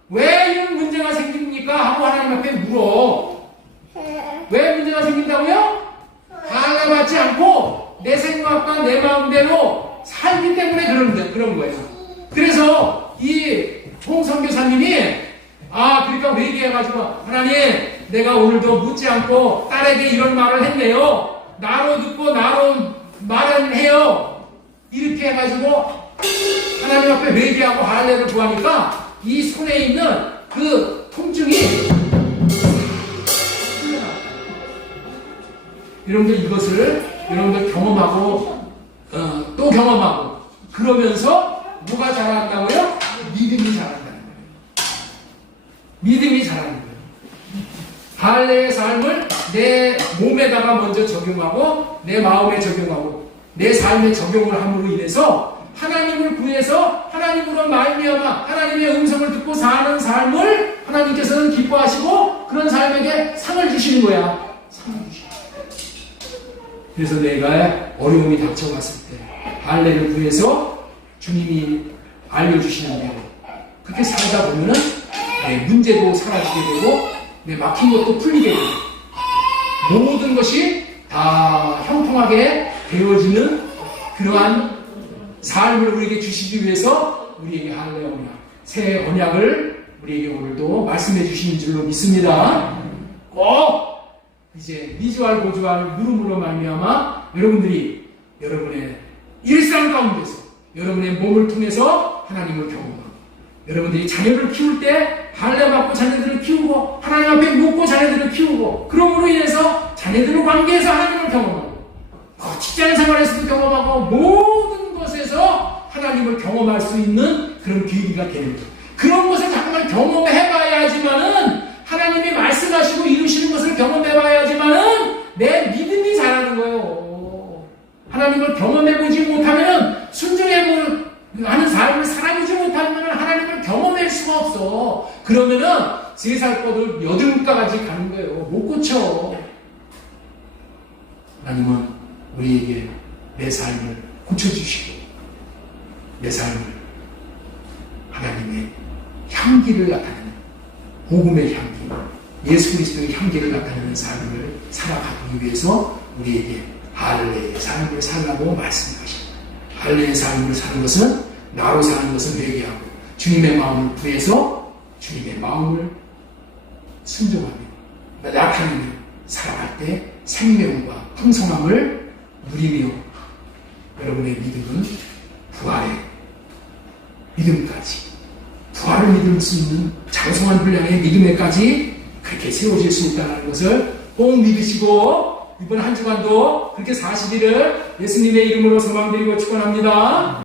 왜 이런 문제가 생깁니까? 하고 하나님 앞에 물어. 왜 문제가 생긴다고요? 할례 받지 않고 내 생각과 내 마음대로 살기 때문에 그런 거예요. 그래서 이 홍성교사님이 그러니까 회개해가지고 하나님 내가 오늘도 묻지 않고 딸에게 이런 말을 했네요. 나로 듣고 나로 말은 해요. 이렇게 해가지고 하나님 앞에 회개하고 할례를 구하니까 이 손에 있는 그 통증이 여러분들 이것을 여러분들 경험하고 또 경험하고 그러면서 뭐가 자란다고요? 믿음이 자란다는 거예요. 믿음이 자라는 거예요. 할례의 삶을 내 몸에다가 먼저 적용하고 내 마음에 적용하고 내 삶에 적용을 함으로 인해서 하나님을 구해서 하나님으로 말미암아 하나님의 음성을 듣고 사는 삶을 하나님께서는 기뻐하시고 그런 삶에게 상을 주시는 거야. 상을 주시는 거야. 그래서 내가 어려움이 닥쳐왔을 때 할례를 구해서 주님이 알려주시는 대로 그렇게 살다 보면은 내 문제도 사라지게 되고 내 막힌 것도 풀리게 되고 모든 것이 다 형통하게 되어지는 그러한 삶을 우리에게 주시기 위해서 우리에게 할례 언약, 새 언약을 우리에게 오늘도 말씀해 주시는 줄로 믿습니다. 꼭 이제 미주알 고주알 물음으로 말미암아 여러분들이 여러분의 일상 가운데서 여러분의 몸을 통해서 하나님을 경험하고 여러분들이 자녀를 키울 때 할례 받고 자녀들을 키우고 하나님 앞에 묻고 자녀들을 키우고 그럼으로 인해서 자녀들의 관계에서 하나님을 경험하고 직장 생활에서도 경험하고 모든 것에서 하나님을 경험할 수 있는 그런 계기가 되는 거예요. 그런 것을 정말 경험해봐야지만은 하나님이 말씀하시고 이루시는 것을 경험해봐야지만은 내 믿음이 자라는 거예요. 하나님을 경험해보지 못하면은 순종해보는 하는 삶을 살아보지 못하면 하나님을 경험할 수가 없어. 그러면은 3살 거들 8가지 가는 거예요. 못 고쳐. 하나님은 우리에게 내 삶을 고쳐주시고 내 삶을 하나님의 향기를 나타내는 복음의 향기, 예수 그리스도의 향기를 나타내는 삶을 살아가기 위해서 우리에게 할례의 삶을 살라고 말씀하십니다. 할례의 삶을 사는 것은 나로 사는 것은 회개하고 주님의 마음을 구해서 주님의 마음을 순종하며 나타내며 살아갈 때 생명과 풍성함을 누리며 여러분의 믿음은 부활의 믿음까지, 부활을 믿을 수 있는 장성한 분량의 믿음에까지 그렇게 세워질 수 있다는 것을 꼭 믿으시고 이번 한 주간도 그렇게 사시기를 예수님의 이름으로 소망드리고 축원합니다.